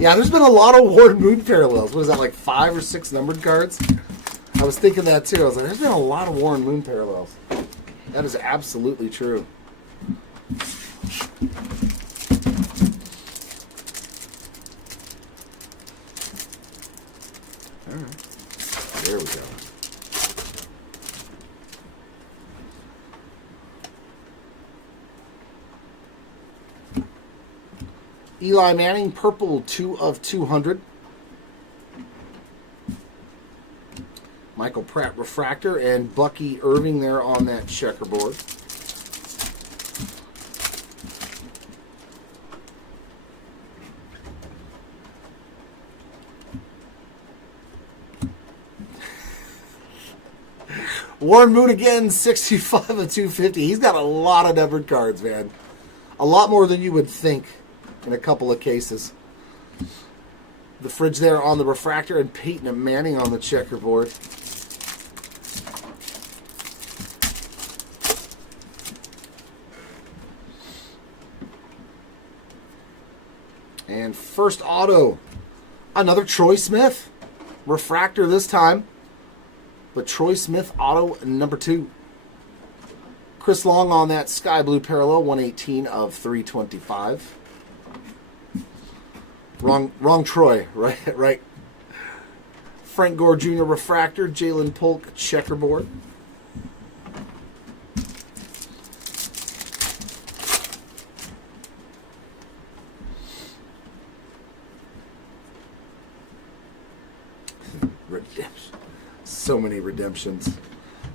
Yeah, there's been a lot of Worn Moon parallels. What is that, like 5 or 6 numbered cards? I was thinking that too. I was like, there's been a lot of Worn Moon parallels. That is absolutely true. All right. There we go. Eli Manning, purple, 2 of 200. Michael Pratt, refractor, and Bucky Irving there on that checkerboard. Worn Moon again, 65 of 250. He's got a lot of numbered cards, man. A lot more than you would think in a couple of cases. The fridge there on the refractor, and Peyton Manning on the checkerboard. And first auto, another Troy Smith. Refractor this time, but Troy Smith auto number 2. Chris Long on that sky blue parallel, 118 of 325. Wrong Troy, right. Frank Gore Jr. refractor, Jalen Polk checkerboard. Redemption. So many redemptions.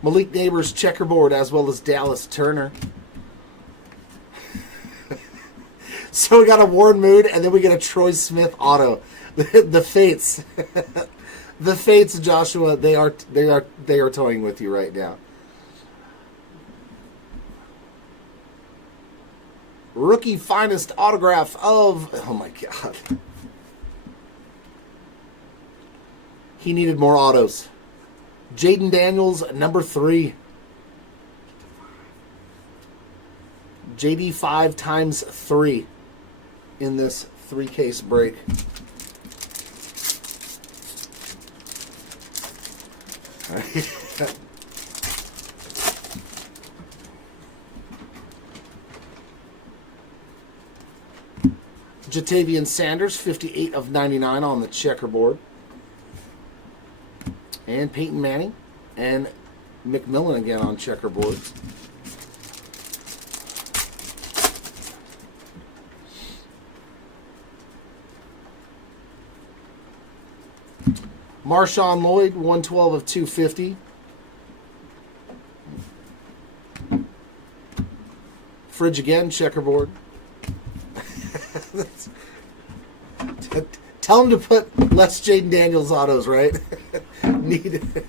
Malik Neighbors checkerboard, as well as Dallas Turner. So we got a Worn Moon, and then we get a Troy Smith auto. The Fates, the Fates, Joshua. They are toying with you right now. Rookie finest autograph of. Oh my God. He needed more autos. Jaden Daniels, number 3. JD 5 times 3 in this 3-case break. Jatavian Sanders, 58 of 99 on the checkerboard. And Peyton Manning and McMillan again on checkerboards. Marshawn Lloyd, 112 of 250. Fridge again, checkerboard. Tell him to put less Jaden Daniels autos, right? Needed.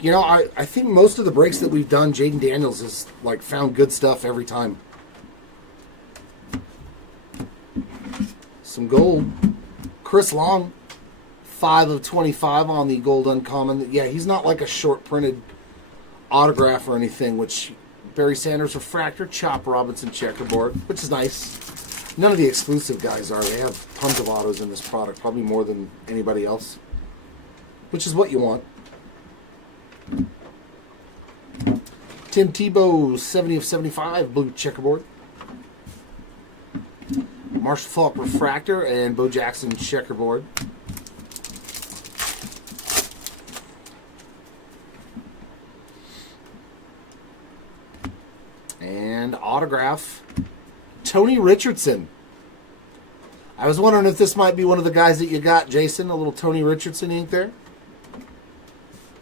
You know, I think most of the breaks that we've done, Jaden Daniels has like found good stuff every time. Some gold. Chris Long, 5 of 25 on the gold uncommon. Yeah, he's not like a short printed autograph or anything, which Barry Sanders refractor, Chop Robinson checkerboard, which is nice. None of the exclusive guys are. They have tons of autos in this product, probably more than anybody else, which is what you want. Tim Tebow, 70 of 75, blue checkerboard. Marshall Faulk refractor and Bo Jackson checkerboard. And autograph, Tony Richardson. I was wondering if this might be one of the guys that you got, Jason. A little Tony Richardson ink there.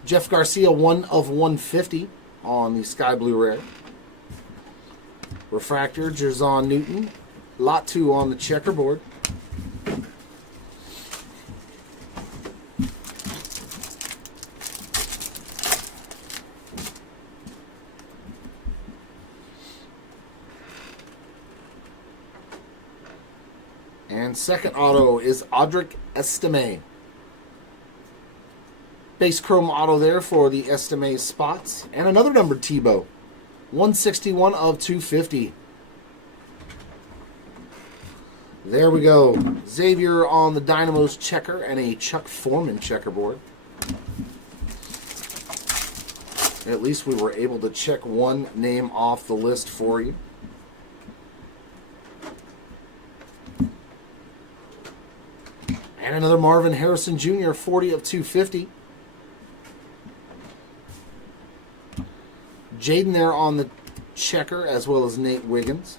Jeff Garcia, 1 of 150 on the Sky Blue Rare. Refractor, Jerzon Newton. Lot 2 on the checkerboard. And second auto is Audric Estime. Base chrome auto there for the Estime spots. And another numbered Tebow. 161 of 250. There we go. Xavier on the Dynamos checker and a Chuck Foreman checkerboard. At least we were able to check one name off the list for you. And another Marvin Harrison Jr., 40 of 250. Jaden there on the checker, as well as Nate Wiggins.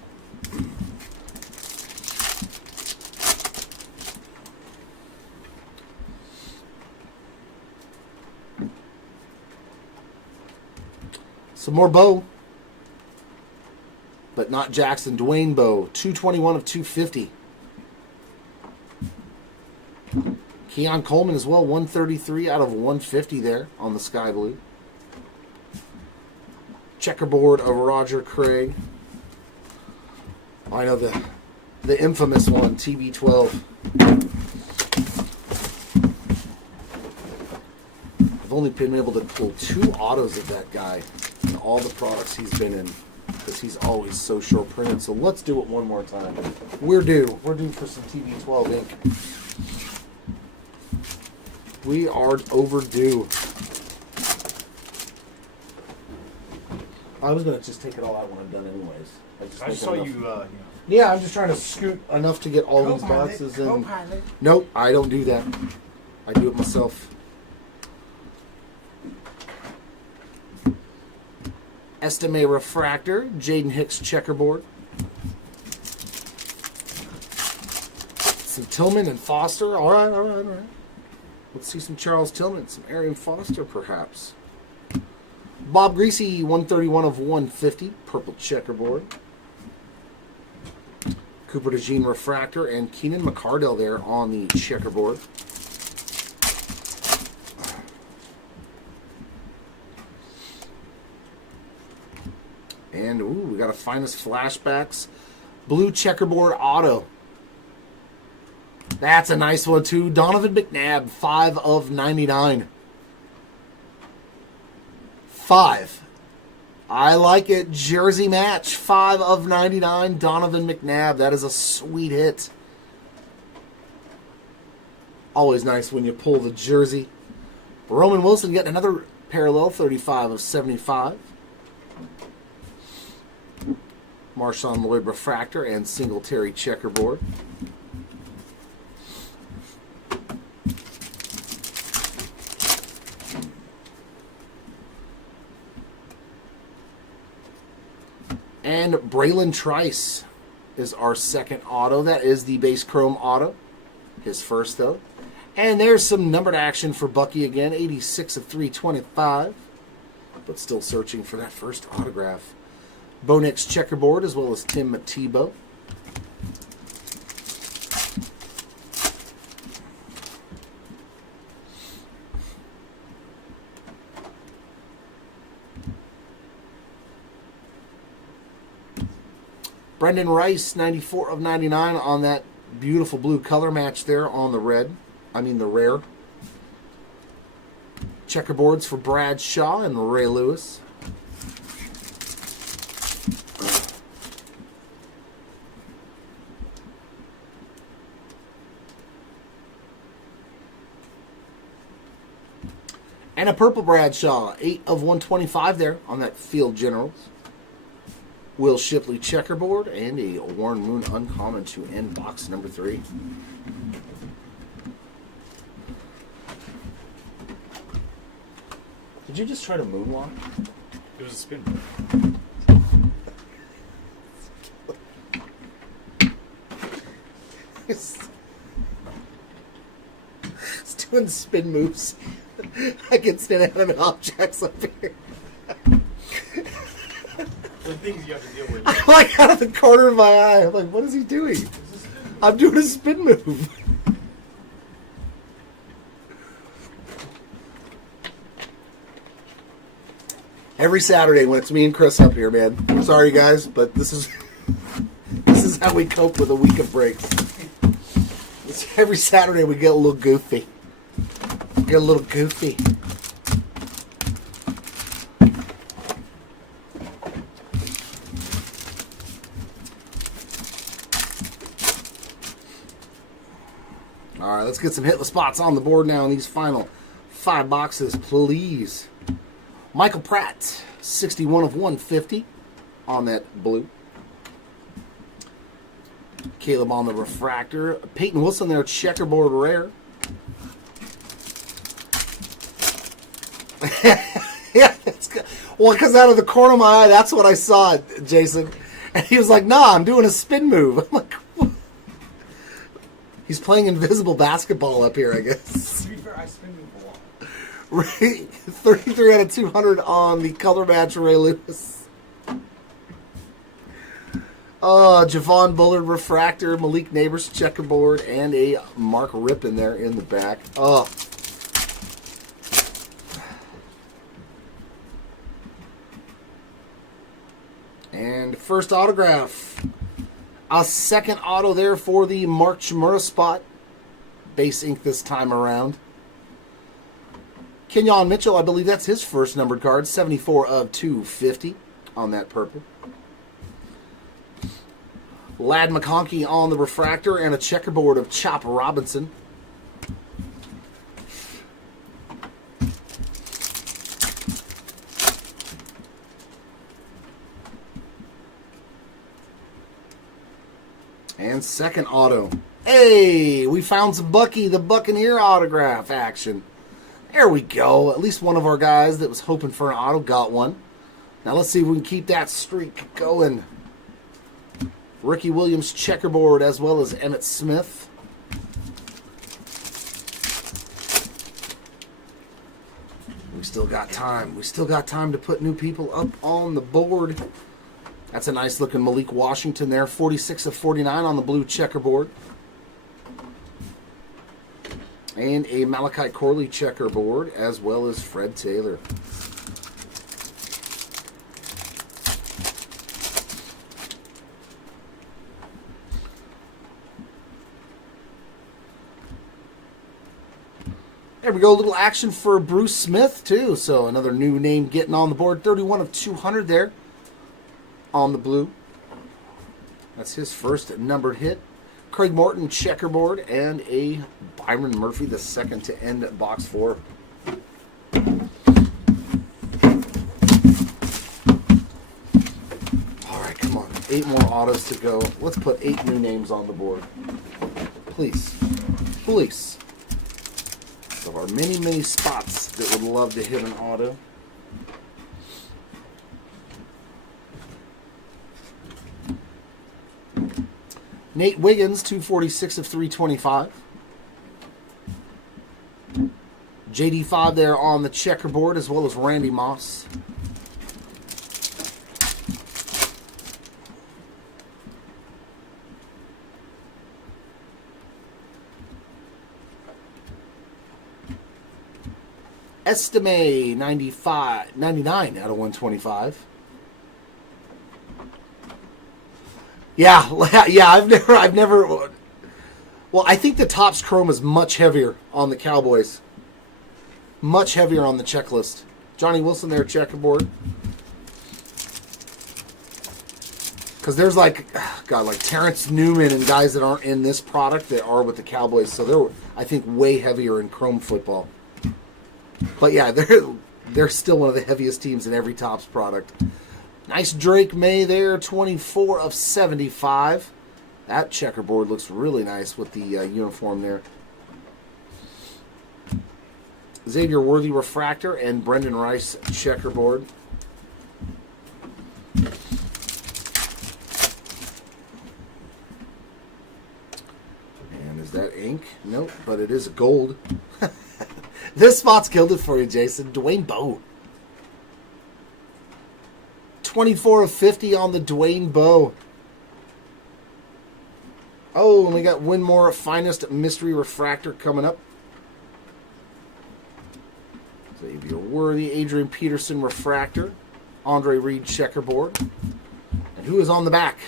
Some more Bow. But not Jackson. Dwayne Bowe, 221 of 250. Keon Coleman as well, 133 out of 150 there on the Sky Blue. Checkerboard of Roger Craig. I know the infamous one, TB12. I've only been able to pull 2 autos of that guy in all the products he's been in, because he's always so short printed. So let's do it one more time. We're due. We're due for some TB12 ink. We are overdue. I was going to just take it all out when I'm done anyways. I just saw you, Yeah, I'm just trying to scoot enough to get all these boxes in. Nope, I don't do that. I do it myself. Estime Refractor, Jaden Hicks checkerboard. Some Tillman and Foster. All right. Let's see some Charles Tillman, some Arian Foster perhaps. Bob Greasy, 131 of 150, purple checkerboard. Cooper DeJean Refractor and Keenan McCardell there on the checkerboard. And, ooh, we got a Finest Flashbacks blue checkerboard auto. That's a nice one, too. Donovan McNabb, 5 of 99. 5. I like it. Jersey match, 5 of 99. Donovan McNabb. That is a sweet hit. Always nice when you pull the jersey. Roman Wilson getting another parallel, 35 of 75. Marshawn Lloyd Refractor and Singletary checkerboard. And Braylon Trice is our second auto. That is the base chrome auto. His first, though. And there's some numbered action for Bucky again. 86 of 325. But still searching for that first autograph. Bo Nix checkerboard, as well as Tim Tebow. Brendan Rice, 94 of 99 on that beautiful blue color match there on the red. I mean the rare. Checkerboards for Brad Shaw and Ray Lewis. And a purple Bradshaw, 8 of 125 there on that Field Generals. Will Shipley checkerboard and a Warren Moon uncommon to end box number 3. Did you just try to moonwalk? It was a spin. He's doing spin moves against inanimate objects up here. The things you have to deal with. I'm like out of the corner of my eye. I'm like, what is he doing? I'm doing a spin move. Every Saturday when it's me and Chris up here, man. Sorry, guys, but this is how we cope with a week of breaks. Every Saturday we get a little goofy. Get a little goofy. All right, let's get some hitless spots on the board now in these final 5 boxes, please. Michael Pratt, 61 of 150 on that blue. Caleb on the refractor. Peyton Wilson there, checkerboard rare. Yeah, it's good. Well, because out of the corner of my eye, that's what I saw, Jason. And he was like, nah, I'm doing a spin move. I'm like, what? He's playing invisible basketball up here, I guess. To be fair, I spin move a lot. Ray, 33 out of 200 on the color match, Ray Lewis. Javon Bullard refractor, Malik Neighbors checkerboard, and a Mark Rippon there in the back. Oh. And first autograph. A second auto there for the Mark Chmura spot. Base ink this time around. Kenyon Mitchell, I believe that's his first numbered card. 74 of 250 on that purple. Lad McConkey on the refractor and a checkerboard of Chop Robinson. And second auto. Hey, we found some Bucky the Buccaneer autograph action. There we go. At least one of our guys that was hoping for an auto got one. Now let's see if we can keep that streak going. Ricky Williams checkerboard as well as Emmitt Smith. We still got time. We still got time to put new people up on the board. That's a nice looking Malik Washington there. 46 of 49 on the blue checkerboard. And a Malachi Corley checkerboard as well as Fred Taylor. There we go, a little action for Bruce Smith, too. So another new name getting on the board. 31 of 200 there on the blue. That's his first numbered hit. Craig Morton, checkerboard, and a Byron Murphy, the second to end box 4. All right, come on. 8 more autos to go. Let's put 8 new names on the board. Please. Please. Of our many, many spots that would love to hit an auto. Nate Wiggins, 246 of 325. JD5 there on the checkerboard, as well as Randy Moss. Estime 99 out of 125. Yeah, I've never. Well, I think the Topps Chrome is much heavier on the Cowboys. Much heavier on the checklist. Johnny Wilson there, checkerboard. Because there's like Terrence Newman and guys that aren't in this product that are with the Cowboys. So they're, I think, way heavier in Chrome football. But yeah, they're still one of the heaviest teams in every Topps product. Nice Drake May there, 24 of 75. That checkerboard looks really nice with the uniform there. Xavier Worthy refractor and Brendan Rice checkerboard. And is that ink. Nope, but it is gold. This spot's killed it for you, Jason. Dwayne Bowe. 24 of 50 on the Dwayne Bowe. Oh, and we got Winmore Finest Mystery Refractor coming up. Xavier Worthy, Adrian Peterson Refractor, Andre Reed Checkerboard. And who is on the back?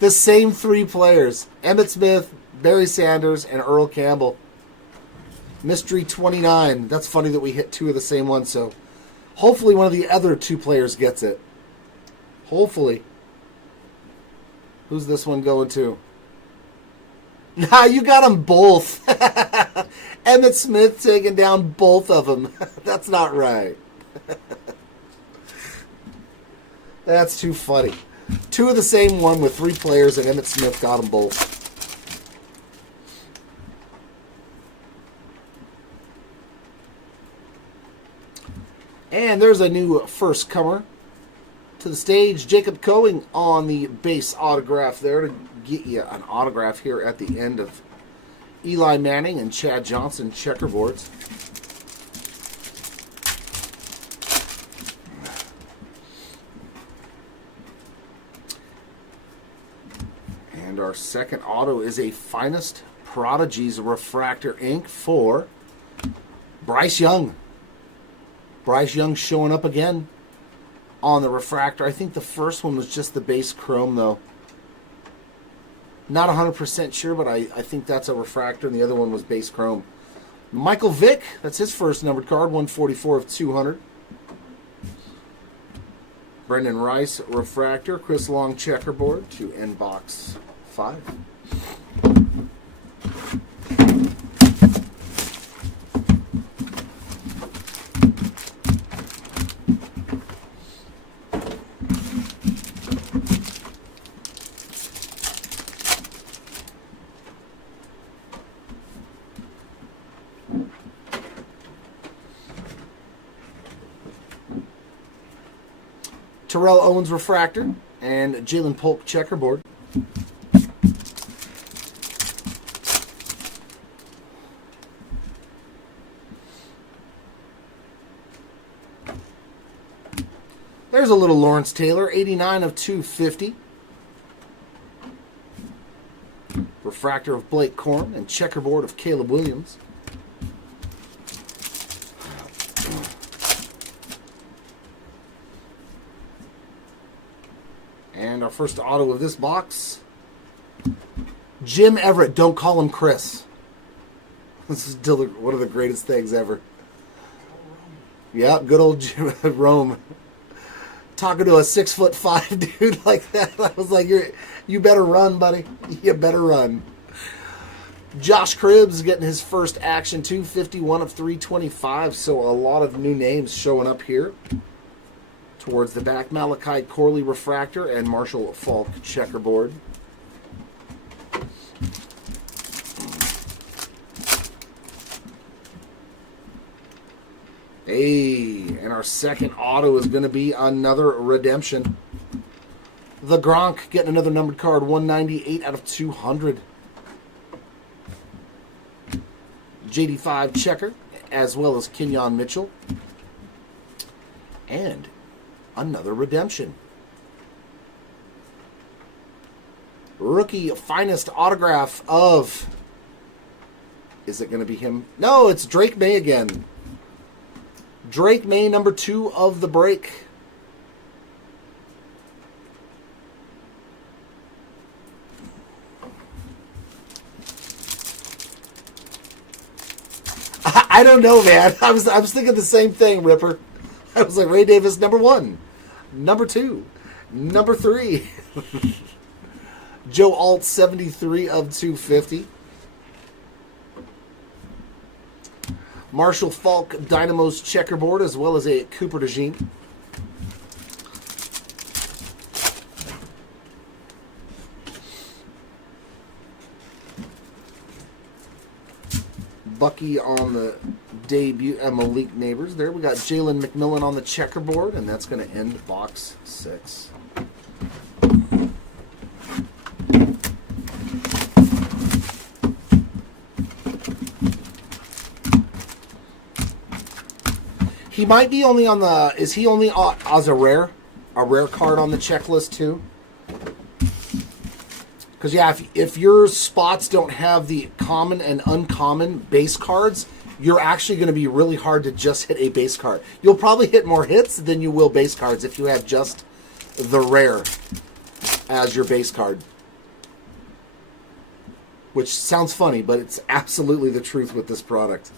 The same three players. Emmitt Smith, Barry Sanders, and Earl Campbell. Mystery 29. That's funny that we hit two of the same ones, so hopefully one of the other two players gets it. Hopefully. Who's this one going to? Nah, you got them both. Emmitt Smith taking down both of them. That's not right. That's too funny. Two of the same one with three players, and Emmitt Smith got them both. And there's a new first comer to the stage. Jacob Coing on the base autograph there to get you an autograph here at the end of Eli Manning and Chad Johnson checkerboards. And our second auto is a Finest Prodigies Refractor ink for Bryce Young. Bryce Young showing up again on the refractor. I think the first one was just the base chrome, though. Not 100% sure, but I think that's a refractor, and the other one was base chrome. Michael Vick, that's his first numbered card, 144 of 200. Brendan Rice, refractor. Chris Long, checkerboard to end box 5. Terrell Owens refractor and Jalen Polk checkerboard. There's a little Lawrence Taylor, 89 of 250. Refractor of Blake Corn and checkerboard of Caleb Williams. And our first auto of this box, Jim Everett. Don't call him Chris. This is still one of the greatest things ever. Yeah, good old Jim Rome. Talking to a 6'5" dude like that, I was like, you better run, buddy. You better run. Josh Cribbs getting his first action, 251 of 325. So a lot of new names showing up here. Towards the back, Malachi Corley refractor and Marshall Falk checkerboard. Hey, and our second auto is going to be another redemption. The Gronk getting another numbered card, 198 out of 200. JD5 checker, as well as Kenyon Mitchell. And another redemption. Rookie Finest autograph of... Is it going to be him? No, it's Drake May again. Drake May, number 2 of the break. I don't know, man. I was thinking the same thing, Ripper. I was like, Ray Davis, number 1. Number 2. Number 3. Joe Alt, 73 of 250. Marshall Falk Dynamo's checkerboard, as well as a Cooper DeJean. Bucky on the debut, Malik Neighbors. There we got Jalen McMillan on the checkerboard, and that's going to end box 6. He might be only on the... Is he only as a rare? A rare card on the checklist, too? Because, yeah, if your spots don't have the common and uncommon base cards, you're actually going to be really hard to just hit a base card. You'll probably hit more hits than you will base cards if you have just the rare as your base card. Which sounds funny, but it's absolutely the truth with this product.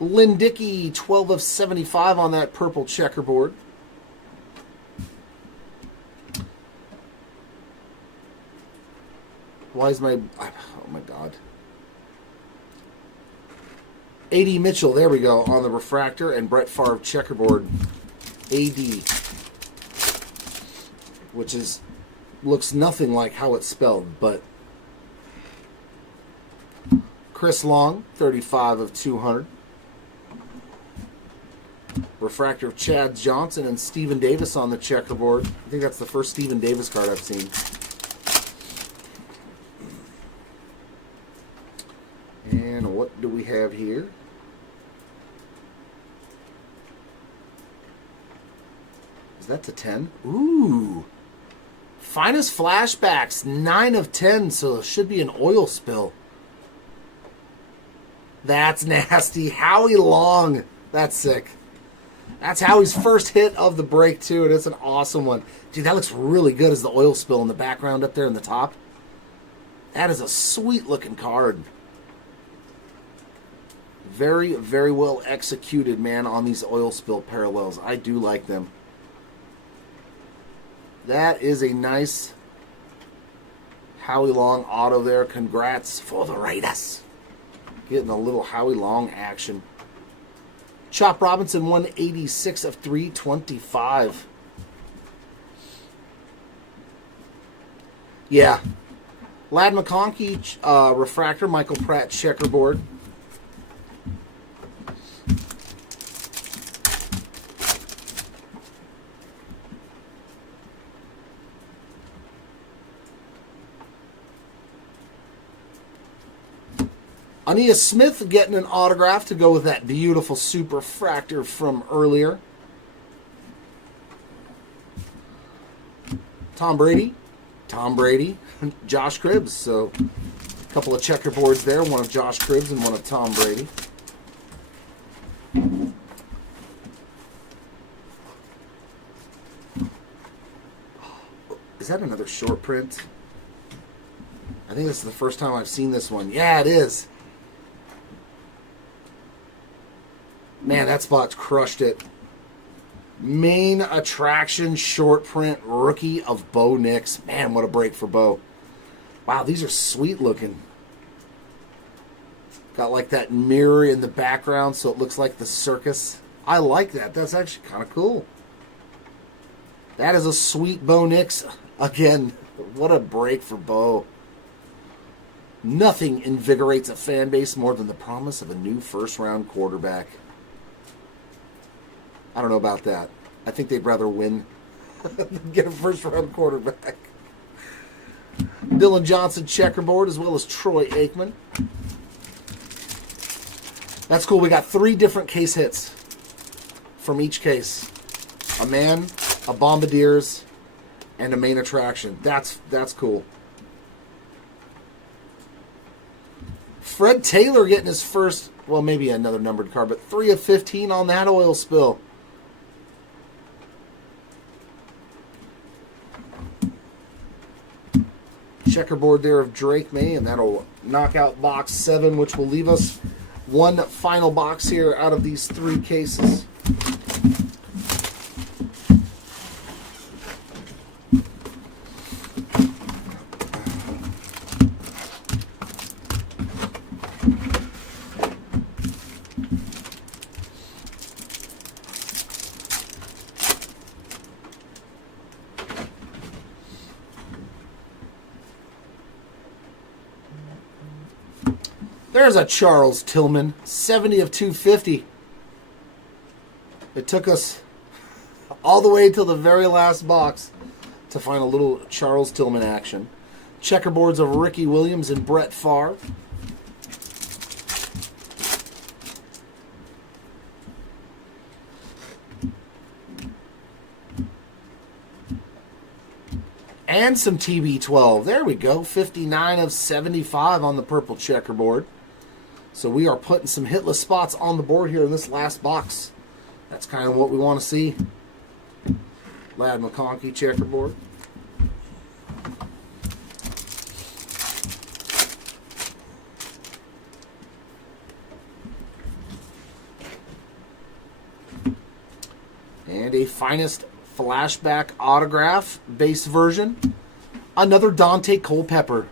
Lindicki, 12 of 75 on that purple checkerboard. Why is my... Oh, my God. A.D. Mitchell, there we go, on the refractor. And Brett Favre checkerboard. A.D. Which is... Looks nothing like how it's spelled, but... Chris Long, 35 of 200. Refractor of Chad Johnson and Stephen Davis on the checkerboard. I think that's the first Stephen Davis card I've seen. And what do we have here? Is that to 10? Ooh. Finest flashbacks, 9 of 10, so it should be an oil spill. That's nasty. Howie Long. That's sick. That's Howie's first hit of the break, too, and it's an awesome one. Dude, that looks really good as the oil spill in the background up there in the top. That is a sweet-looking card. Very, very well executed, man, on these oil spill parallels. I do like them. That is a nice Howie Long auto there. Congrats for the Raiders. Getting a little Howie Long action. Chop Robinson, 186 of 325. Yeah. Lad McConkey, refractor. Michael Pratt, checkerboard. Ania Smith getting an autograph to go with that beautiful superfractor from earlier. Tom Brady. Josh Cribbs. So a couple of checkerboards there. One of Josh Cribbs and one of Tom Brady. Is that another short print? I think this is the first time I've seen this one. Yeah, it is. Man, that spot's crushed it. Main attraction short print rookie of Bo Nix. Man, what a break for Bo. Wow, these are sweet looking. Got like that mirror in the background so it looks like the circus. I like that. That's actually kind of cool. That is a sweet Bo Nix. Again, what a break for Bo. Nothing invigorates a fan base more than the promise of a new first-round quarterback. I don't know about that. I think they'd rather win than get a first-round quarterback. Dylan Johnson, checkerboard, as well as Troy Aikman. That's cool. We got 3 different case hits from each case. A man, a Bombardiers, and a main attraction. That's cool. Fred Taylor getting his first, well, maybe another numbered card, but 3 of 15 on that oil spill. Checkerboard there of Drake May, and that'll knock out box 7, which will leave us one final box here out of these 3 cases. There's a Charles Tillman, 70 of 250. It took us all the way till the very last box to find a little Charles Tillman action. Checkerboards of Ricky Williams and Brett Favre. And some TB12. There we go. 59 of 75 on the purple checkerboard. So we are putting some hitless spots on the board here in this last box. That's kind of what we want to see. Ladd McConkey checkerboard. And a finest flashback autograph base version. Another Dante Culpepper.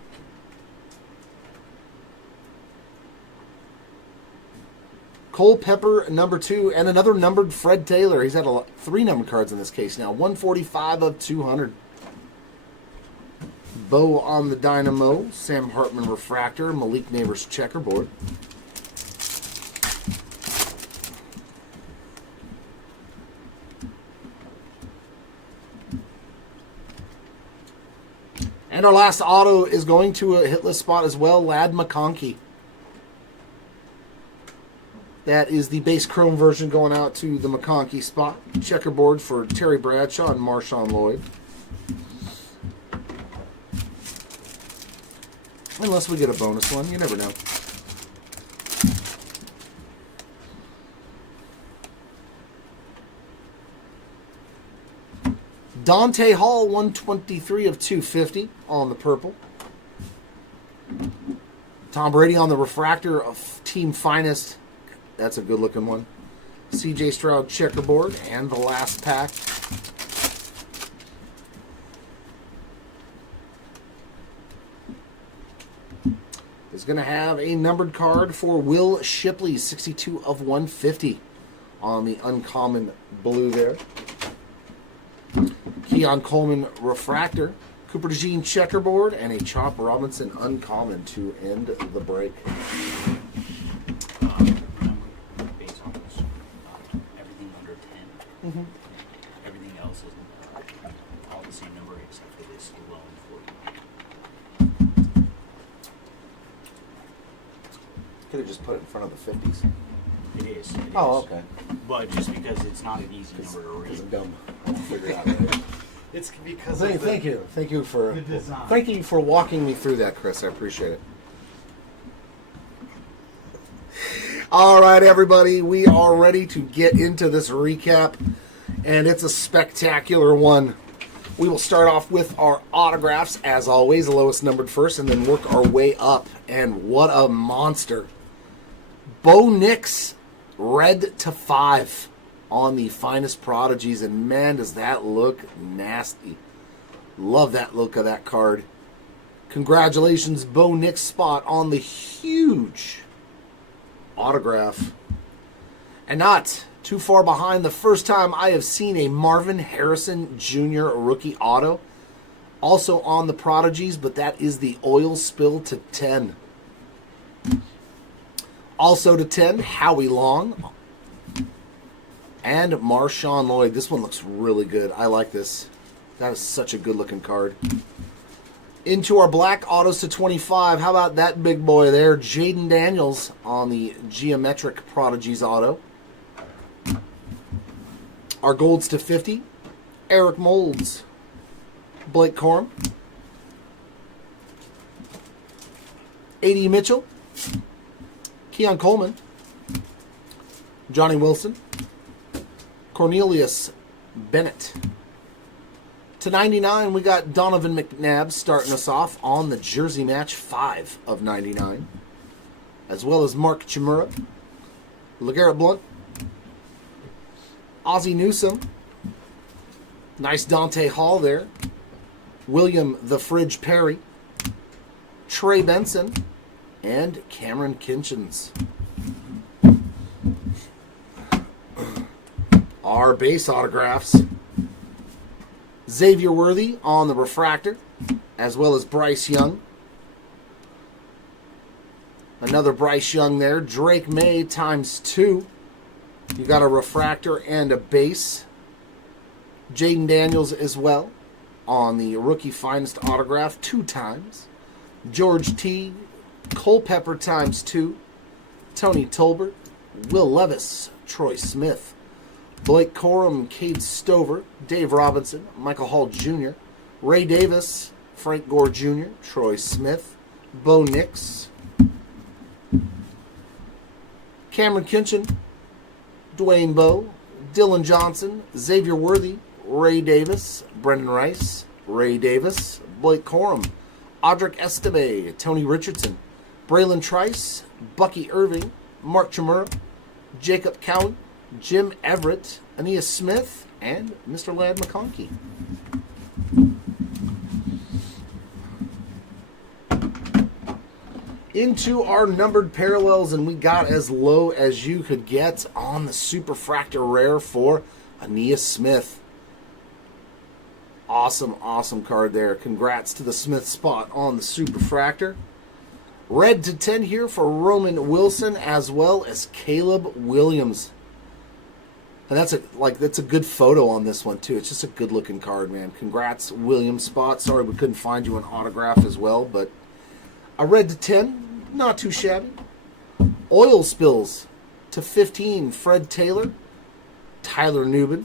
Culpepper number 2, and another numbered Fred Taylor. He's had 3 numbered cards in this case now. 145 of 200. Bo on the Dynamo. Sam Hartman refractor. Malik Neighbors checkerboard. And our last auto is going to a hitless spot as well. Ladd McConkey. That is the base chrome version going out to the McConkey spot. Checkerboard for Terry Bradshaw and Marshawn Lloyd. Unless we get a bonus one. You never know. Dante Hall, 123 of 250 on the purple. Tom Brady on the refractor of Team Finest. That's a good looking one. CJ Stroud checkerboard, and the last pack. Is going to have a numbered card for Will Shipley, 62 of 150 on the uncommon blue there. Keon Coleman refractor, Cooper DeJean checkerboard, and a Chop Robinson uncommon to end the break. Based on this, everything under 10. Mm-hmm. Everything else is all the same number except for this low and 40. Could have just put it in front of the 50s. It is. Oh, okay. But just because it's not an easy number to read. Because I'm dumb. I won't figure it out. Right? It's because Thank you. Thank you for the design. Thank you for walking me through that, Chris. I appreciate it. All right, everybody, we are ready to get into this recap, and it's a spectacular one. We will start off with our autographs, as always, the lowest numbered first, and then work our way up. And what a monster. Bo Nix, red to 5 on the Finest Prodigies, and man, does that look nasty. Love that look of that card. Congratulations, Bo Nix spot on the huge autograph. And not too far behind, the first time I have seen a Marvin Harrison Jr. rookie auto. Also on the Prodigies, but that is the oil spill to 10. Also to 10, Howie Long. And Marshawn Lloyd. This one looks really good. I like this. That is such a good looking card. Into our black autos to 25. How about that big boy there? Jaden Daniels on the Geometric Prodigies auto. Our golds to 50. Eric Moulds. Blake Corum. A.D. Mitchell. Keon Coleman. Johnny Wilson. Cornelius Bennett. To 99, we got Donovan McNabb starting us off on the jersey match, 5 of 99. As well as Mark Chimura. LeGarrette Blount. Ozzie Newsome. Nice Dante Hall there. William the Fridge Perry. Trey Benson. And Cameron Kinchins. Our base autographs. Xavier Worthy on the refractor, as well as Bryce Young. Another Bryce Young there. Drake May times 2. You got a refractor and a base. Jaden Daniels as well on the rookie finest autograph 2 times. George T. Culpepper times 2. Tony Tolbert. Will Levis. Troy Smith. Blake Corum, Cade Stover, Dave Robinson, Michael Hall Jr., Ray Davis, Frank Gore Jr., Troy Smith, Bo Nix, Cameron Kinchin, Dwayne Bowe, Dylan Johnson, Xavier Worthy, Ray Davis, Brendan Rice, Ray Davis, Blake Corum, Audric Esteve, Tony Richardson, Braylon Trice, Bucky Irving, Mark Chimura, Jacob Cowan, Jim Everett, Aeneas Smith, and Mr. Ladd McConkey. Into our numbered parallels, and we got as low as you could get on the Superfractor Rare for Aeneas Smith. Awesome, awesome card there. Congrats to the Smith spot on the Superfractor. Red to 10 here for Roman Wilson, as well as Caleb Williams. And that's a good photo on this one too. It's just a good looking card, man. Congrats, Williams spot. Sorry we couldn't find you an autograph as well, but a red to 10, not too shabby. Oil spills to 15, Fred Taylor, Tyler Newman.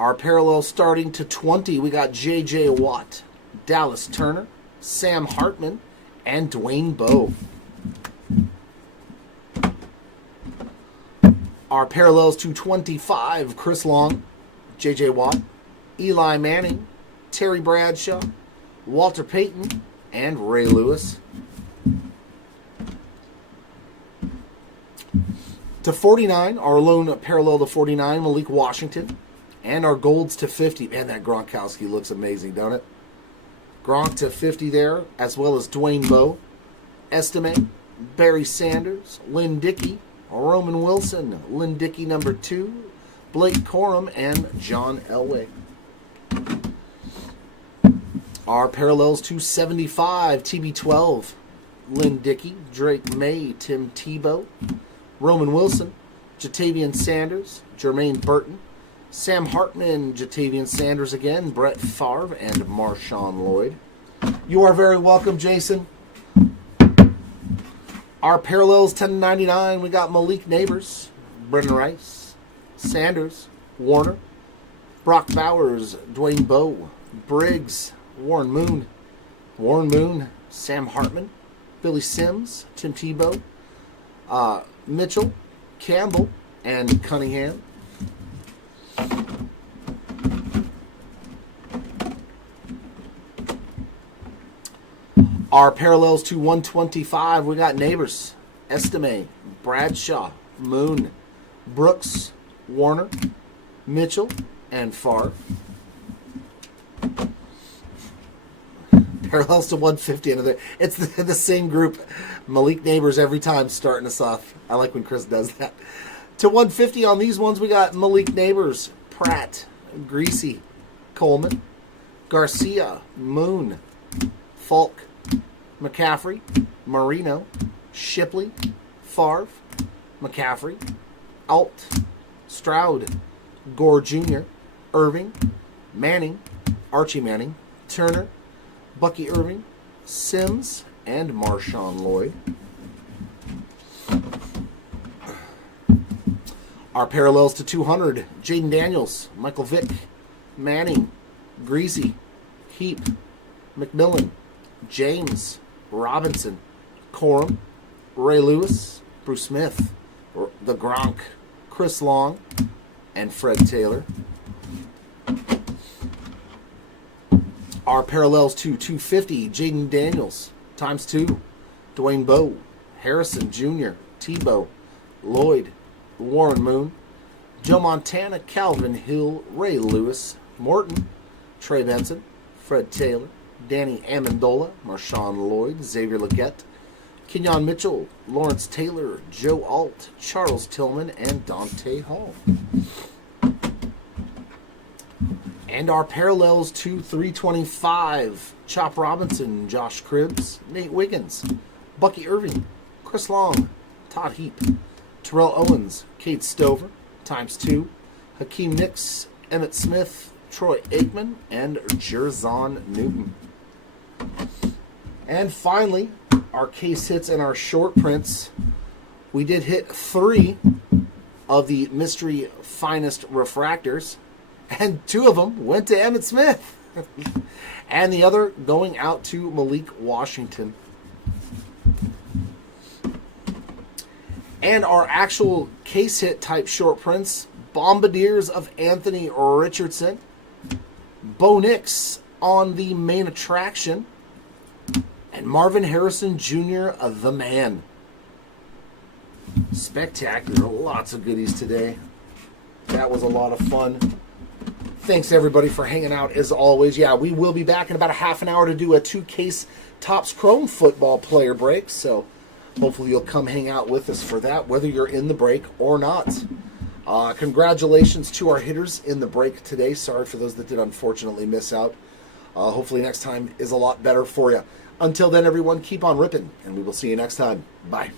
Our parallel starting to 20, we got J.J. Watt, Dallas Turner, Sam Hartman, and Dwayne Bowe. Our parallels to 25, Chris Long, J.J. Watt, Eli Manning, Terry Bradshaw, Walter Payton, and Ray Lewis. To 49, our lone parallel to 49, Malik Washington. And our golds to 50. Man, that Gronkowski looks amazing, don't it? Gronk to 50 there, as well as Dwayne Bowe, Estime, Barry Sanders, Lynn Dickey, Roman Wilson, Lynn Dickey number 2, Blake Corum, and John Elway. Our parallels to 75, TB12, Lynn Dickey, Drake May, Tim Tebow, Roman Wilson, Jatavian Sanders, Jermaine Burton, Sam Hartman, Jatavian Sanders again, Brett Favre, and Marshawn Lloyd. You are very welcome, Jason. Our parallels 1099, we got Malik Neighbors, Brendan Rice, Sanders, Warner, Brock Bowers, Dwayne Bowe, Briggs, Warren Moon, Sam Hartman, Billy Sims, Tim Tebow, Mitchell, Campbell, and Cunningham. Our parallels to 125, we got Neighbors, Estime, Bradshaw, Moon, Brooks, Warner, Mitchell, and Favre. Parallels to 150, another. It's the same group. Malik Neighbors every time starting us off. I like when Chris does that. To 150 on these ones, we got Malik Neighbors, Pratt, Greasy, Coleman, Garcia, Moon, Falk, McCaffrey, Marino, Shipley, Favre, McCaffrey, Alt, Stroud, Gore Jr., Irving, Manning, Archie Manning, Turner, Bucky Irving, Sims, and Marshawn Lloyd. Our parallels to 200, Jaden Daniels, Michael Vick, Manning, Greasy, Heap, McMillan, James, Robinson, Corum, Ray Lewis, Bruce Smith, the Gronk, Chris Long, and Fred Taylor. Our parallels to 250, Jaden Daniels, times 2, Dwayne Bowe, Harrison Jr., Tebow, Lloyd, Warren Moon, Joe Montana, Calvin Hill, Ray Lewis, Morton, Trey Benson, Fred Taylor, Danny Amendola, Marshawn Lloyd, Xavier Legette, Kenyon Mitchell, Lawrence Taylor, Joe Alt, Charles Tillman, and Dante Hall. And our parallels to 325, Chop Robinson, Josh Cribbs, Nate Wiggins, Bucky Irving, Chris Long, Todd Heap, Terrell Owens, Kate Stover, times 2, Hakeem Nicks, Emmett Smith, Troy Aikman, and Jerzon Newton. And finally, our case hits and our short prints. We did hit 3 of the Mystery Finest Refractors, and 2 of them went to Emmitt Smith. And the other going out to Malik Washington. And our actual case hit type short prints, Bombardiers of Anthony Richardson, Bo Nix on the main attraction, and Marvin Harrison Jr., the man. Spectacular. Lots of goodies today. That was a lot of fun. Thanks, everybody, for hanging out, as always. Yeah, we will be back in about a half an hour to do a 2-case Topps Chrome football player break, so hopefully you'll come hang out with us for that, whether you're in the break or not. Congratulations to our hitters in the break today. Sorry for those that did unfortunately miss out. Hopefully next time is a lot better for you. Until then, everyone, keep on ripping, and we will see you next time. Bye.